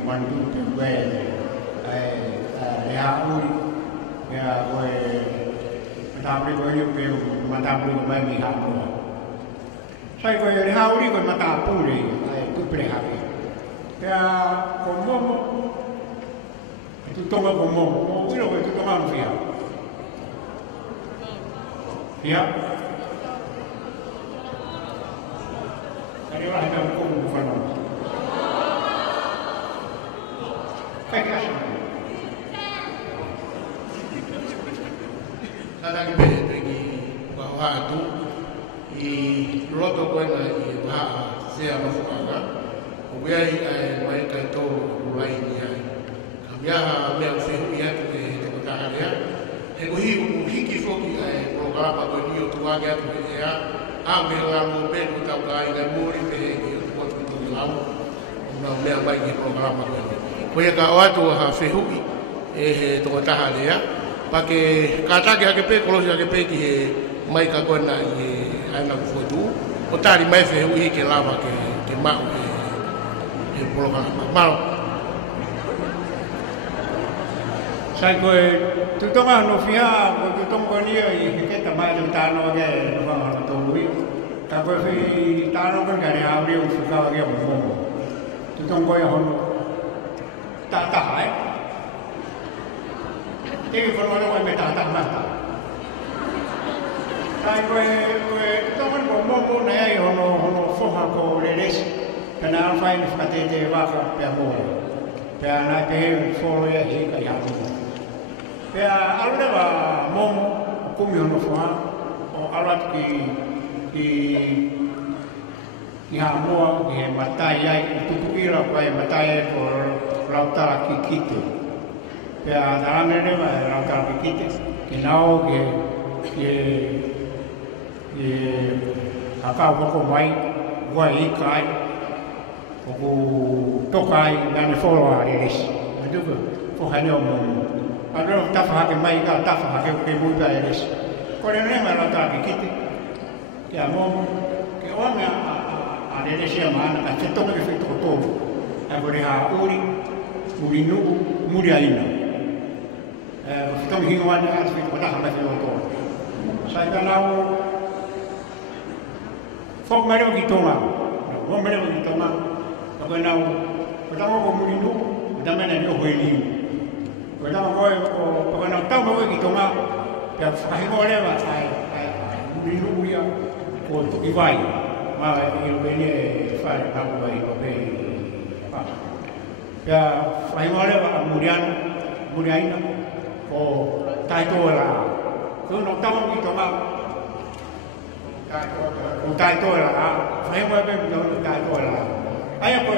mandu te koe hapuri. Ya koe matapure koe ni pe matapure koe mai mi hapuri. Sai koe hapuri koe matapure tu perihake. Ya koe momo tu tonga ko mo ilo ko tu tonga no fia ari ora ka ko mo fa no kai ka Tana ke pe ki wa tu i roto ko na i wa se a no fuanga. O ia i mai ka to lai ni ai. Ia mea whehui atu te kotaka rea. He kohi hiki whoki programa koe ni o tuage atu e ea. A mea ngā mō pēnu tau ka ai ngai mōri te heki o tukotu tuki lau. Nā mea mai ki programa koe ni. Koe ka o atu ha whehui e he kotaka rea. Pake kātake hake pē, kolosi hake pē ki he mai ka koe na i he aina kufotu. O tāri mai whehui hiki lava ke mau he programa. Malo. Sai koe tutonga no fia ko tutonga ni i ke ta mai ta no ge no va no to lui ta koe fi ta no kan ga ya ri u fuka ge mo tutonga ya hon ta hai Tegi whanau e me tātā mata. Tai koe tongan ko momo nei ai hono whoha ko reresi. Pena alwhai ni whakate te waka pia mōre. Pea nai pehe whoro ia hika i hapu. Pea alurewa momo kumi hono whoha o alat ki ha moa ki he matai ai i tuku ira ko e matai ai ko rautara ki kite. Pea narangerewa e rautara ki kite. Ki nao ki hakau wako mai wai i kai. Oku tokai ngane whoro a reresi. Maduka, whohane o momo. Arero tafa hake mai ka tafa hake o ke muipa reresi. Kore nema rautara ki kite. Kia momo, ke oame a reresi a maana, a te tonga ke whetoko tōru. A kore ha uri, muri nuu, muri aina. Whetonga hingo ane a te whetoko taha mai whetoko tōru. Sai ka nao, whok merewa ki tonga. Whok merewa ki tonga. Koe nau, koe tamo ko muri nuu, koe tamena ni o hoi liu. Koe tamo koe nau tau mawe ki tonga, pia whakahingo rewa ai muri nuu ia ko tuki vai. Ma i o bene e whare kapu vai o pe papa. Pia whahingo rewa a muri aina, ko taitoa la. Koe nau tamo ki tonga, ko taitoa la. Whahingo e pe mi taitoa la. Aia koe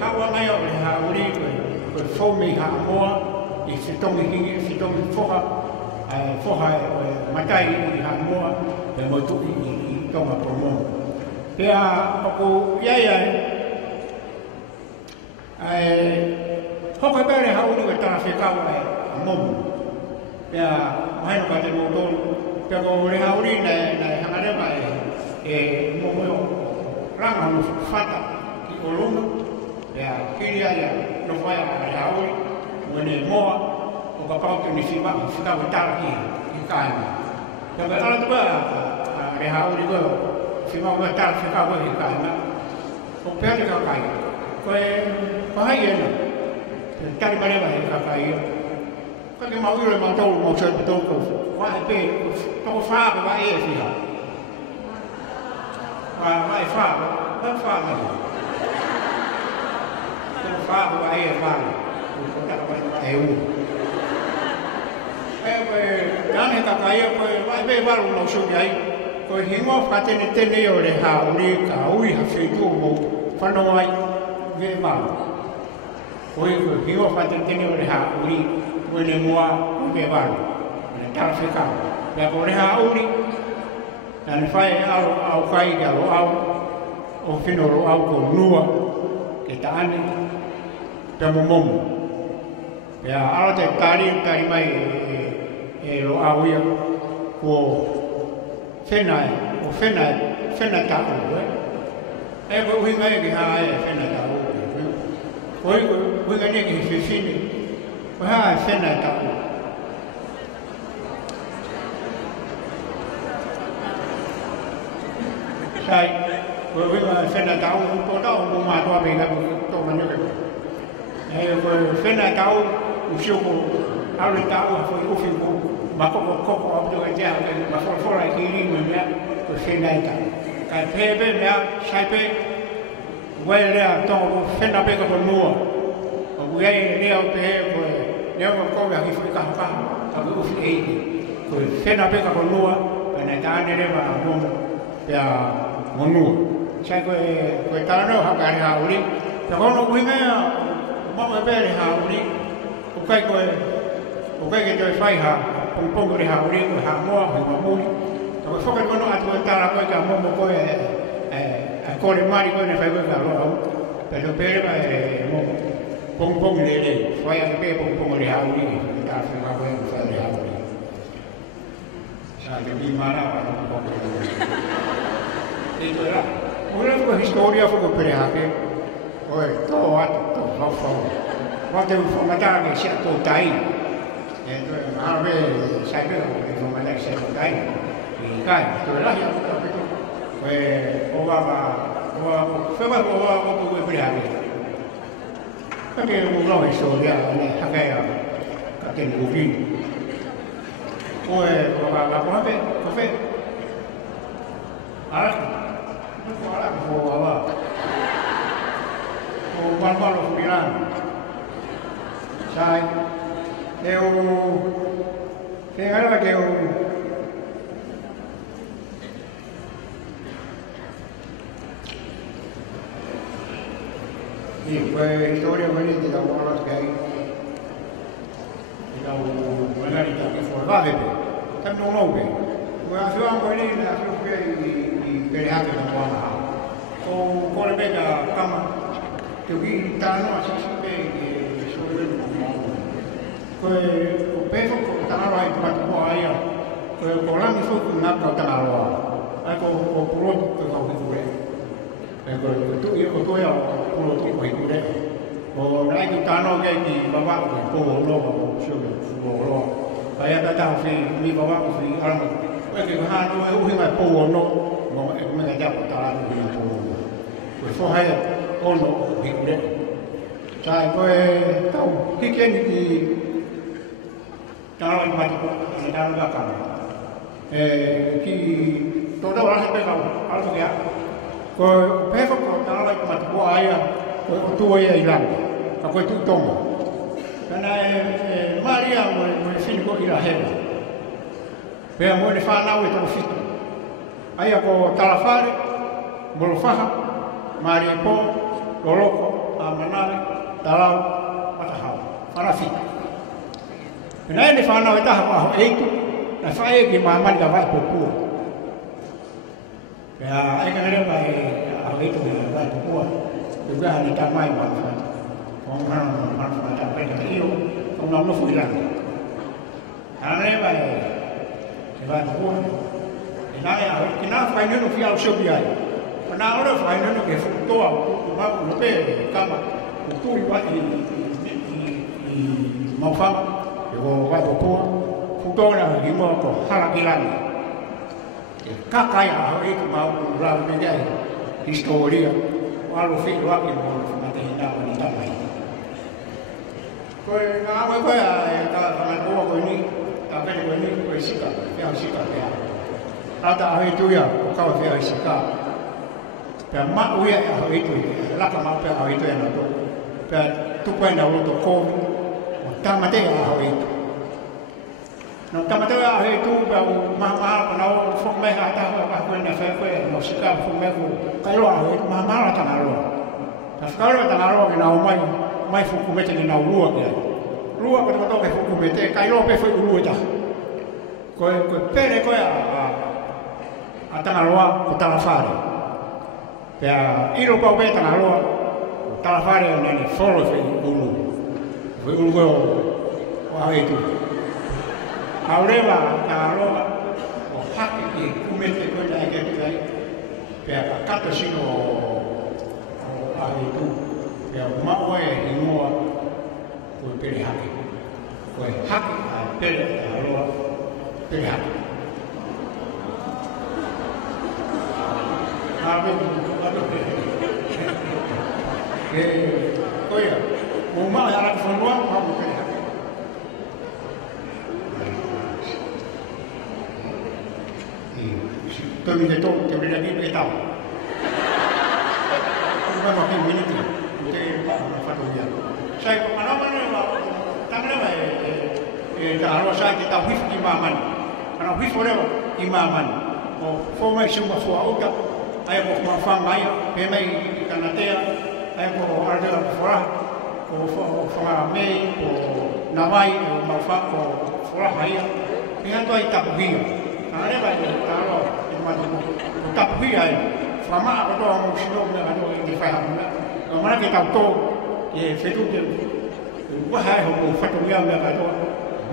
hawa ngai o le hauri koe whaumi ha moa i whitongi hingi, whitongi whoha matai i ha moa pe motu i tonga po moa. Pea oku iai hoko pere hauri koe tana whekau a momu. Pea mahaino ka te motonu, pea ko le hauri nei hangarewa e momu o ranga no whata. Olunga, ya kiri aia no whai a hauri, wene moa, o ka pautu ni whima, whika o taraki i kāina. Ka ka ala tuka a re hauri koe, whima o taraki whika o i kāina, o pēr te kakai. Koe, pahai ena, tari marewa he kakai ia. Ka ke mauiro e mautauru mau sai pitoko, wae pē, toko whāpe wa e whiha. Wae whāpe, wae whāpe. Whāpu a e whāre, ko taka e u. E koe, kāne kaka ia koe, vai pē waru no suri ai, koe hingoa whakatene tene o le hauri, ka ui ha whitu o mou, whanau ai, ve waru. Koe hingoa whakatene tene o le hauri, koe ne mua, ve waru. Ne tara whikau. Pea ko le hauri, nane whae au kai ki alo au, o whinoro au ko nua, ke taane, pea momomo. Pea ala te tari mai e lo au ia ko whenai tāu. E koe uhinga e ki haa e whenai tāu. Koe uhinga ne ki whiwhine, koe haa e whenai tāu. Sai, koe uhinga e whenai tāu, tō tau mo mātua pēnga tō manuka. Koe whenai tau, usioko, aure tau, a whai uwhi ko, ma koko aputo e tea, ma whora e ki ringa mea, koe whenai tau. Kai pēpe mea, saipe, wai rea tongo whena peka ko mua. O wai rea o te he koe, nea ko koe a hifui kaha, ka koe uwhi eiki. Koe whena peka ko mua, pēnei tāne rewa a momo, pea monua. Sai koe tānau haka re hauri, te kono uhinga mau e pere hauri, o kai ke toi whai ha, pongpongo re hauri, koe ha moa, hoi mamuri. Koe whakai kono atu e tāra koe ka momo koe a kore mari koe ne whai koe ka roa au. Pero pere ka e momo, pongpongo le le, whai ake pe pongpongo re hauri, e tā whenga koe e whai re hauri. Sa ke mi mara wa no pongpongo re hauri. E toi ra, ura koe historia whako pere hake, koe tō atu, tō whau. Wate u whamatara ke sia tō tai. E toi harawe saipe o whamatara ke sia tō tai. I kai, toi lahi atu tō pito. Koe owa whewa o koe pere hake. Kake u rohe historia, ane hakai a ka tenu uki. koe la koe kofe ala ko ala ko ala ko palpalo fuliran sai eu ngara que eu e foi história bonita da bola que aí então o analista que foi lá ver tá no novo o avião bonito a sofrer e pegar que não vai o por pega cama que vi tá no assim bem sobre o peso que tá lá vai para o aí o lá me foi na para tá lá aí o pronto que eu vou ver tu ya pulo tu ko ikude o rai ki tano ke ki baba ko lo sho lo kaya ta fi mi baba ko fi ala ko ke ha no u hi mai po no mo me ga ja ko ta la ni po ko fo ha ya o no ikude sai ko tau ki ke ni ki tano ma ko ni tano ga ka ki to da wa ha pe ka ala ko ya ko pefa ko tala ko mat ko aya ko tu ia ilang ko tu tonga kana Maria mo fin ko ila he pe mo le fa na we to fit aya ko tala fare mo lo fa Maria po loloko amanale tala mata ha para fit na ni fa na we ta ha e tu na fa e ki mama ga va po ku ya ai kan ada bai ahli itu bai tua juga ada tamai manfaat orang manfaat apa yang itu orang nak fuilan ada bai bai tua ina ya kena final no fial shobia kana ora final no ke foto au ba no pe kama tu iwa i manfaat yo bai tua foto na limo ko harakilan kakaya itu mau ulang menjadi historia walau film wakil mau mati hendak wanita lain. Kau ngawe kau ya kalau tangan kau ini tapi kau ini kau sikap, kau sikap ya. Ada hari itu ya kau kau sikap. Dan mak uya hari itu, laka mak hari itu yang itu. Dan tu kau yang dahulu tu kau, tak mati hari itu. No tamate a he tu ba mama na fo me ha ta ba ko na fe ko no sika fo me ko kai lo a he mama la ta na lo ta ska lo ta na lo na o mai fu ku mete na lua ke lua ko to ke fu ku mete kai lo pe fo lua ta ko pere ko a ta na lo ko ta la fare ya iro ko be ta na lo ta la fare na ni fo lo fe lu ko wa he tu Aureva taroa o haki ki kumete ko la ke tai pe kata sino o ai tu pe ma oe i moa ko pe haki ko haki a pe taroa pe haki ave ado ke ko ya mo ma ya la fonwa ma mo pe tôi mình thấy tôi kiểu đây là cái tàu chúng ta nói cái mình thì cái phát đồ gì sai mà nó là tăng lên này trả nó sai cái tàu hít imaman nó hít vào đâu imaman phô mai sung mà phô áo tập ai có mà phang mai cái này cái nào thế ai có ở đây là phô ra có phang mai có navai mà phang có phô ra hay cái anh tôi tập gì anh ấy bài trả rồi tập huy ai sama apa tu orang Muslim ni ada yang difaham mana kita tahu ye fetu dia wah hai hukum fatwa yang ada tu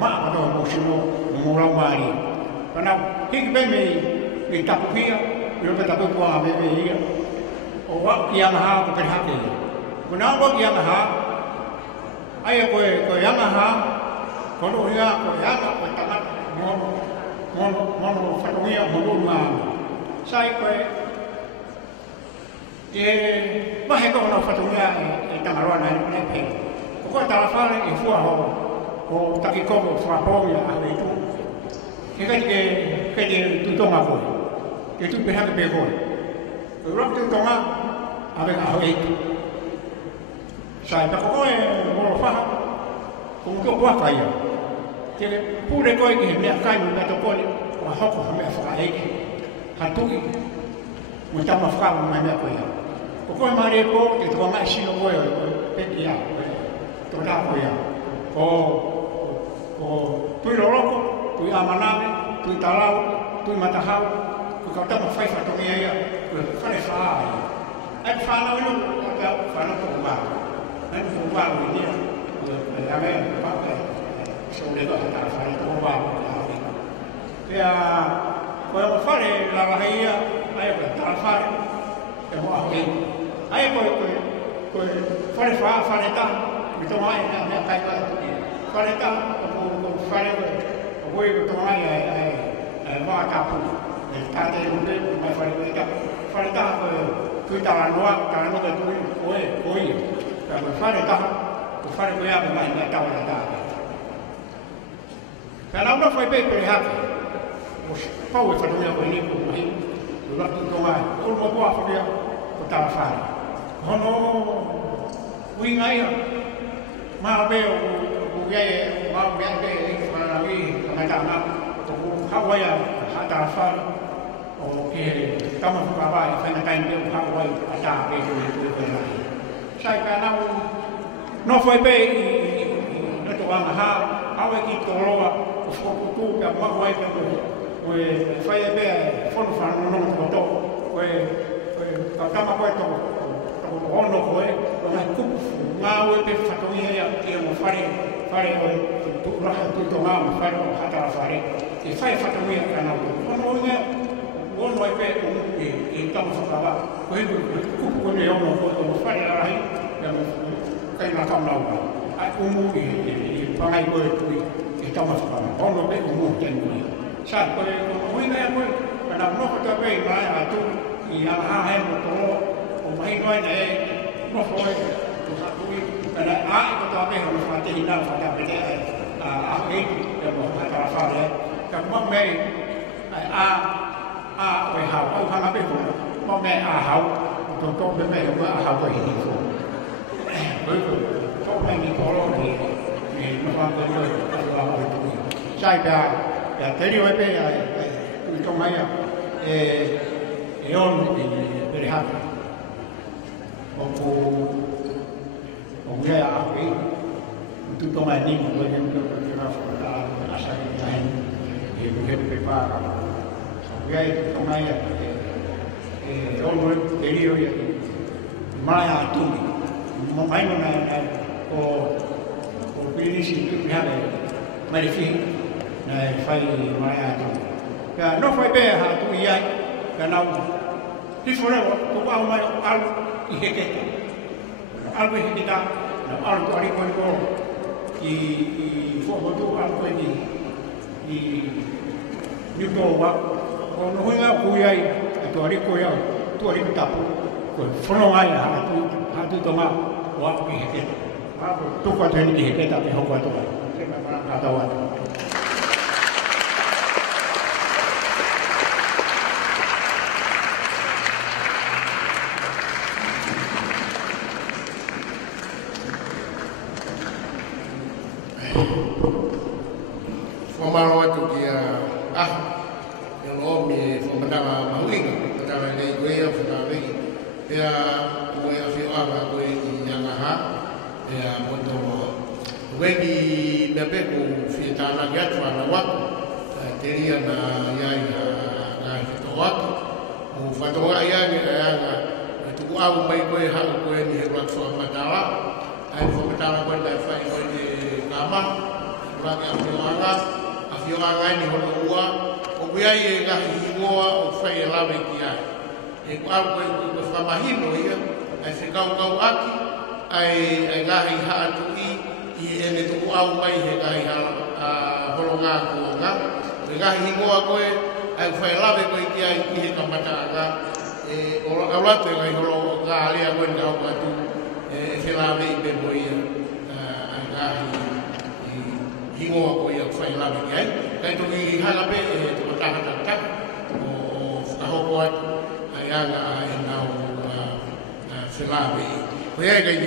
mak apa tu orang Muslim murah mari kerana hikmah ni tập huy dia bertapa kuah bebe orang yang ha berhak ni kenapa yang ha ayah kau yang ha kalau dia kau yang bertangan mau fatwa yang belum sai ko ba he ko no fatunya ta marwa na ne pe ko ta la fare e fu ho ko ta ki ko fu po ya a tu ke tu tonga ko ke tu peha ke ko ro tu tonga ave a hoi sai pa ko e mo fa ko ko wa ka ia ke pure ko ke me ka ni na to ko wa hoko me fa ai hatu mo ta ma fa ma me ko ia ko ma re ko te to ma shi no ko pe ia to da ko ia o tu loroko tu amaname tu talau tu matahau tu kau tak fai fa to ia tu fa le fa ai fa na lu ka fa na to ba na to ba ni ya me pa ka so le ba ta fa to ba ya ko fa le la ba ia ai ka ta fa e mo ai ko fa le fa le ta mi to mai na kai ka fa le ta ko fa le ko to mai ai va ka pu ta te lu le mai fa le ta tu ta no ke tu ko ka fa le ta ko fa le ko ya mai na ta la ta kana no foi pe pe ha o pa o fa no ko ni ko mai lu la tu to mai o mo ko fa le ko ta fa hono wi ngai ma be o ye ma be be ma na wi ma ta na ko ha wa ya ha ta fa o ke ta ma ka ba fa na kai be ha wa ta be ko ko na sai ka na no foi be no to wa ha awe ki to roa o fo ku ka ma wa ka ko we fa ye be fo no fa no no to we ka ta ma ko to ono ko e na ku nga we pe fa to ye ya ke mo fare o tu ra tu to ma mo fare o hata fare e fa to ye ka na ono ne ono e pe e ta mo fa ba ko e ku ko ne ono ko fare la rai ya mo kai na ka na ba a ku mu e pa ngai ko e ta mo fa ba ono pe ku mu ten ni sa ko e mo ne ko na no ko ta pe ma a tu i a ha he mo to mai nói này nó thôi tôi là ai có tao biết không phải thì nào phải làm cái này cái để một hai ta phải đấy các bác mẹ về hậu ông thằng biết không bác mẹ hậu tôi bên mẹ cũng hậu về hình phụ với có mẹ đi có lo thì nó làm cái rồi làm rồi sai cả ya thế đi với bé tôi trong mấy ông thì về hậu ya api tu to mai ni mo ni ko na fa asa ni ai e ko he pe pa ya to mai ya on mo eri ya mai a tu mo mai no na o pili si tu ya le mai fi na fai mai a tu ya no foi be ha tu ya ya na ti fora ko pa mai al i heke algo hekita na algo ari ko i fo botu algo i ni to wa ko no huinga ku yai to ari ko ya to ari tapu ko fono ai ha tu to ma wa i heke ha to ko te ni heke ta pe ho ko to se ma ha ta wa Formalo atu kia yang omi formatawa mawinga formatawa nei goia formatawa ia goia fiawa goia yang aha ia moto wegi bebeku fiatana gatu ana watu teria na yai na fitowaki o fatoa yai anga tu au mai goia ha goia ni hero formatawa ai formatawa goia fai goia kama lagi afioanga ni hono ua o bia ye ga higoa o fai lawe kia e ko algo ko famahino ia ai se kau aki ai ga hi ha atu i ene tu au mai he ga hi ha holonga ko nga ga higoa ko ai fai lawe ko kia i he kamata ga e o ala te ga holo ga ale ko nga ko atu e se lawe be boia ai ga hi hingoa ko ia whai lawe ki ai. Kai toki hala pe e tuka taka o whakahoko atu ai anga e nau whilawe. Ko ia kai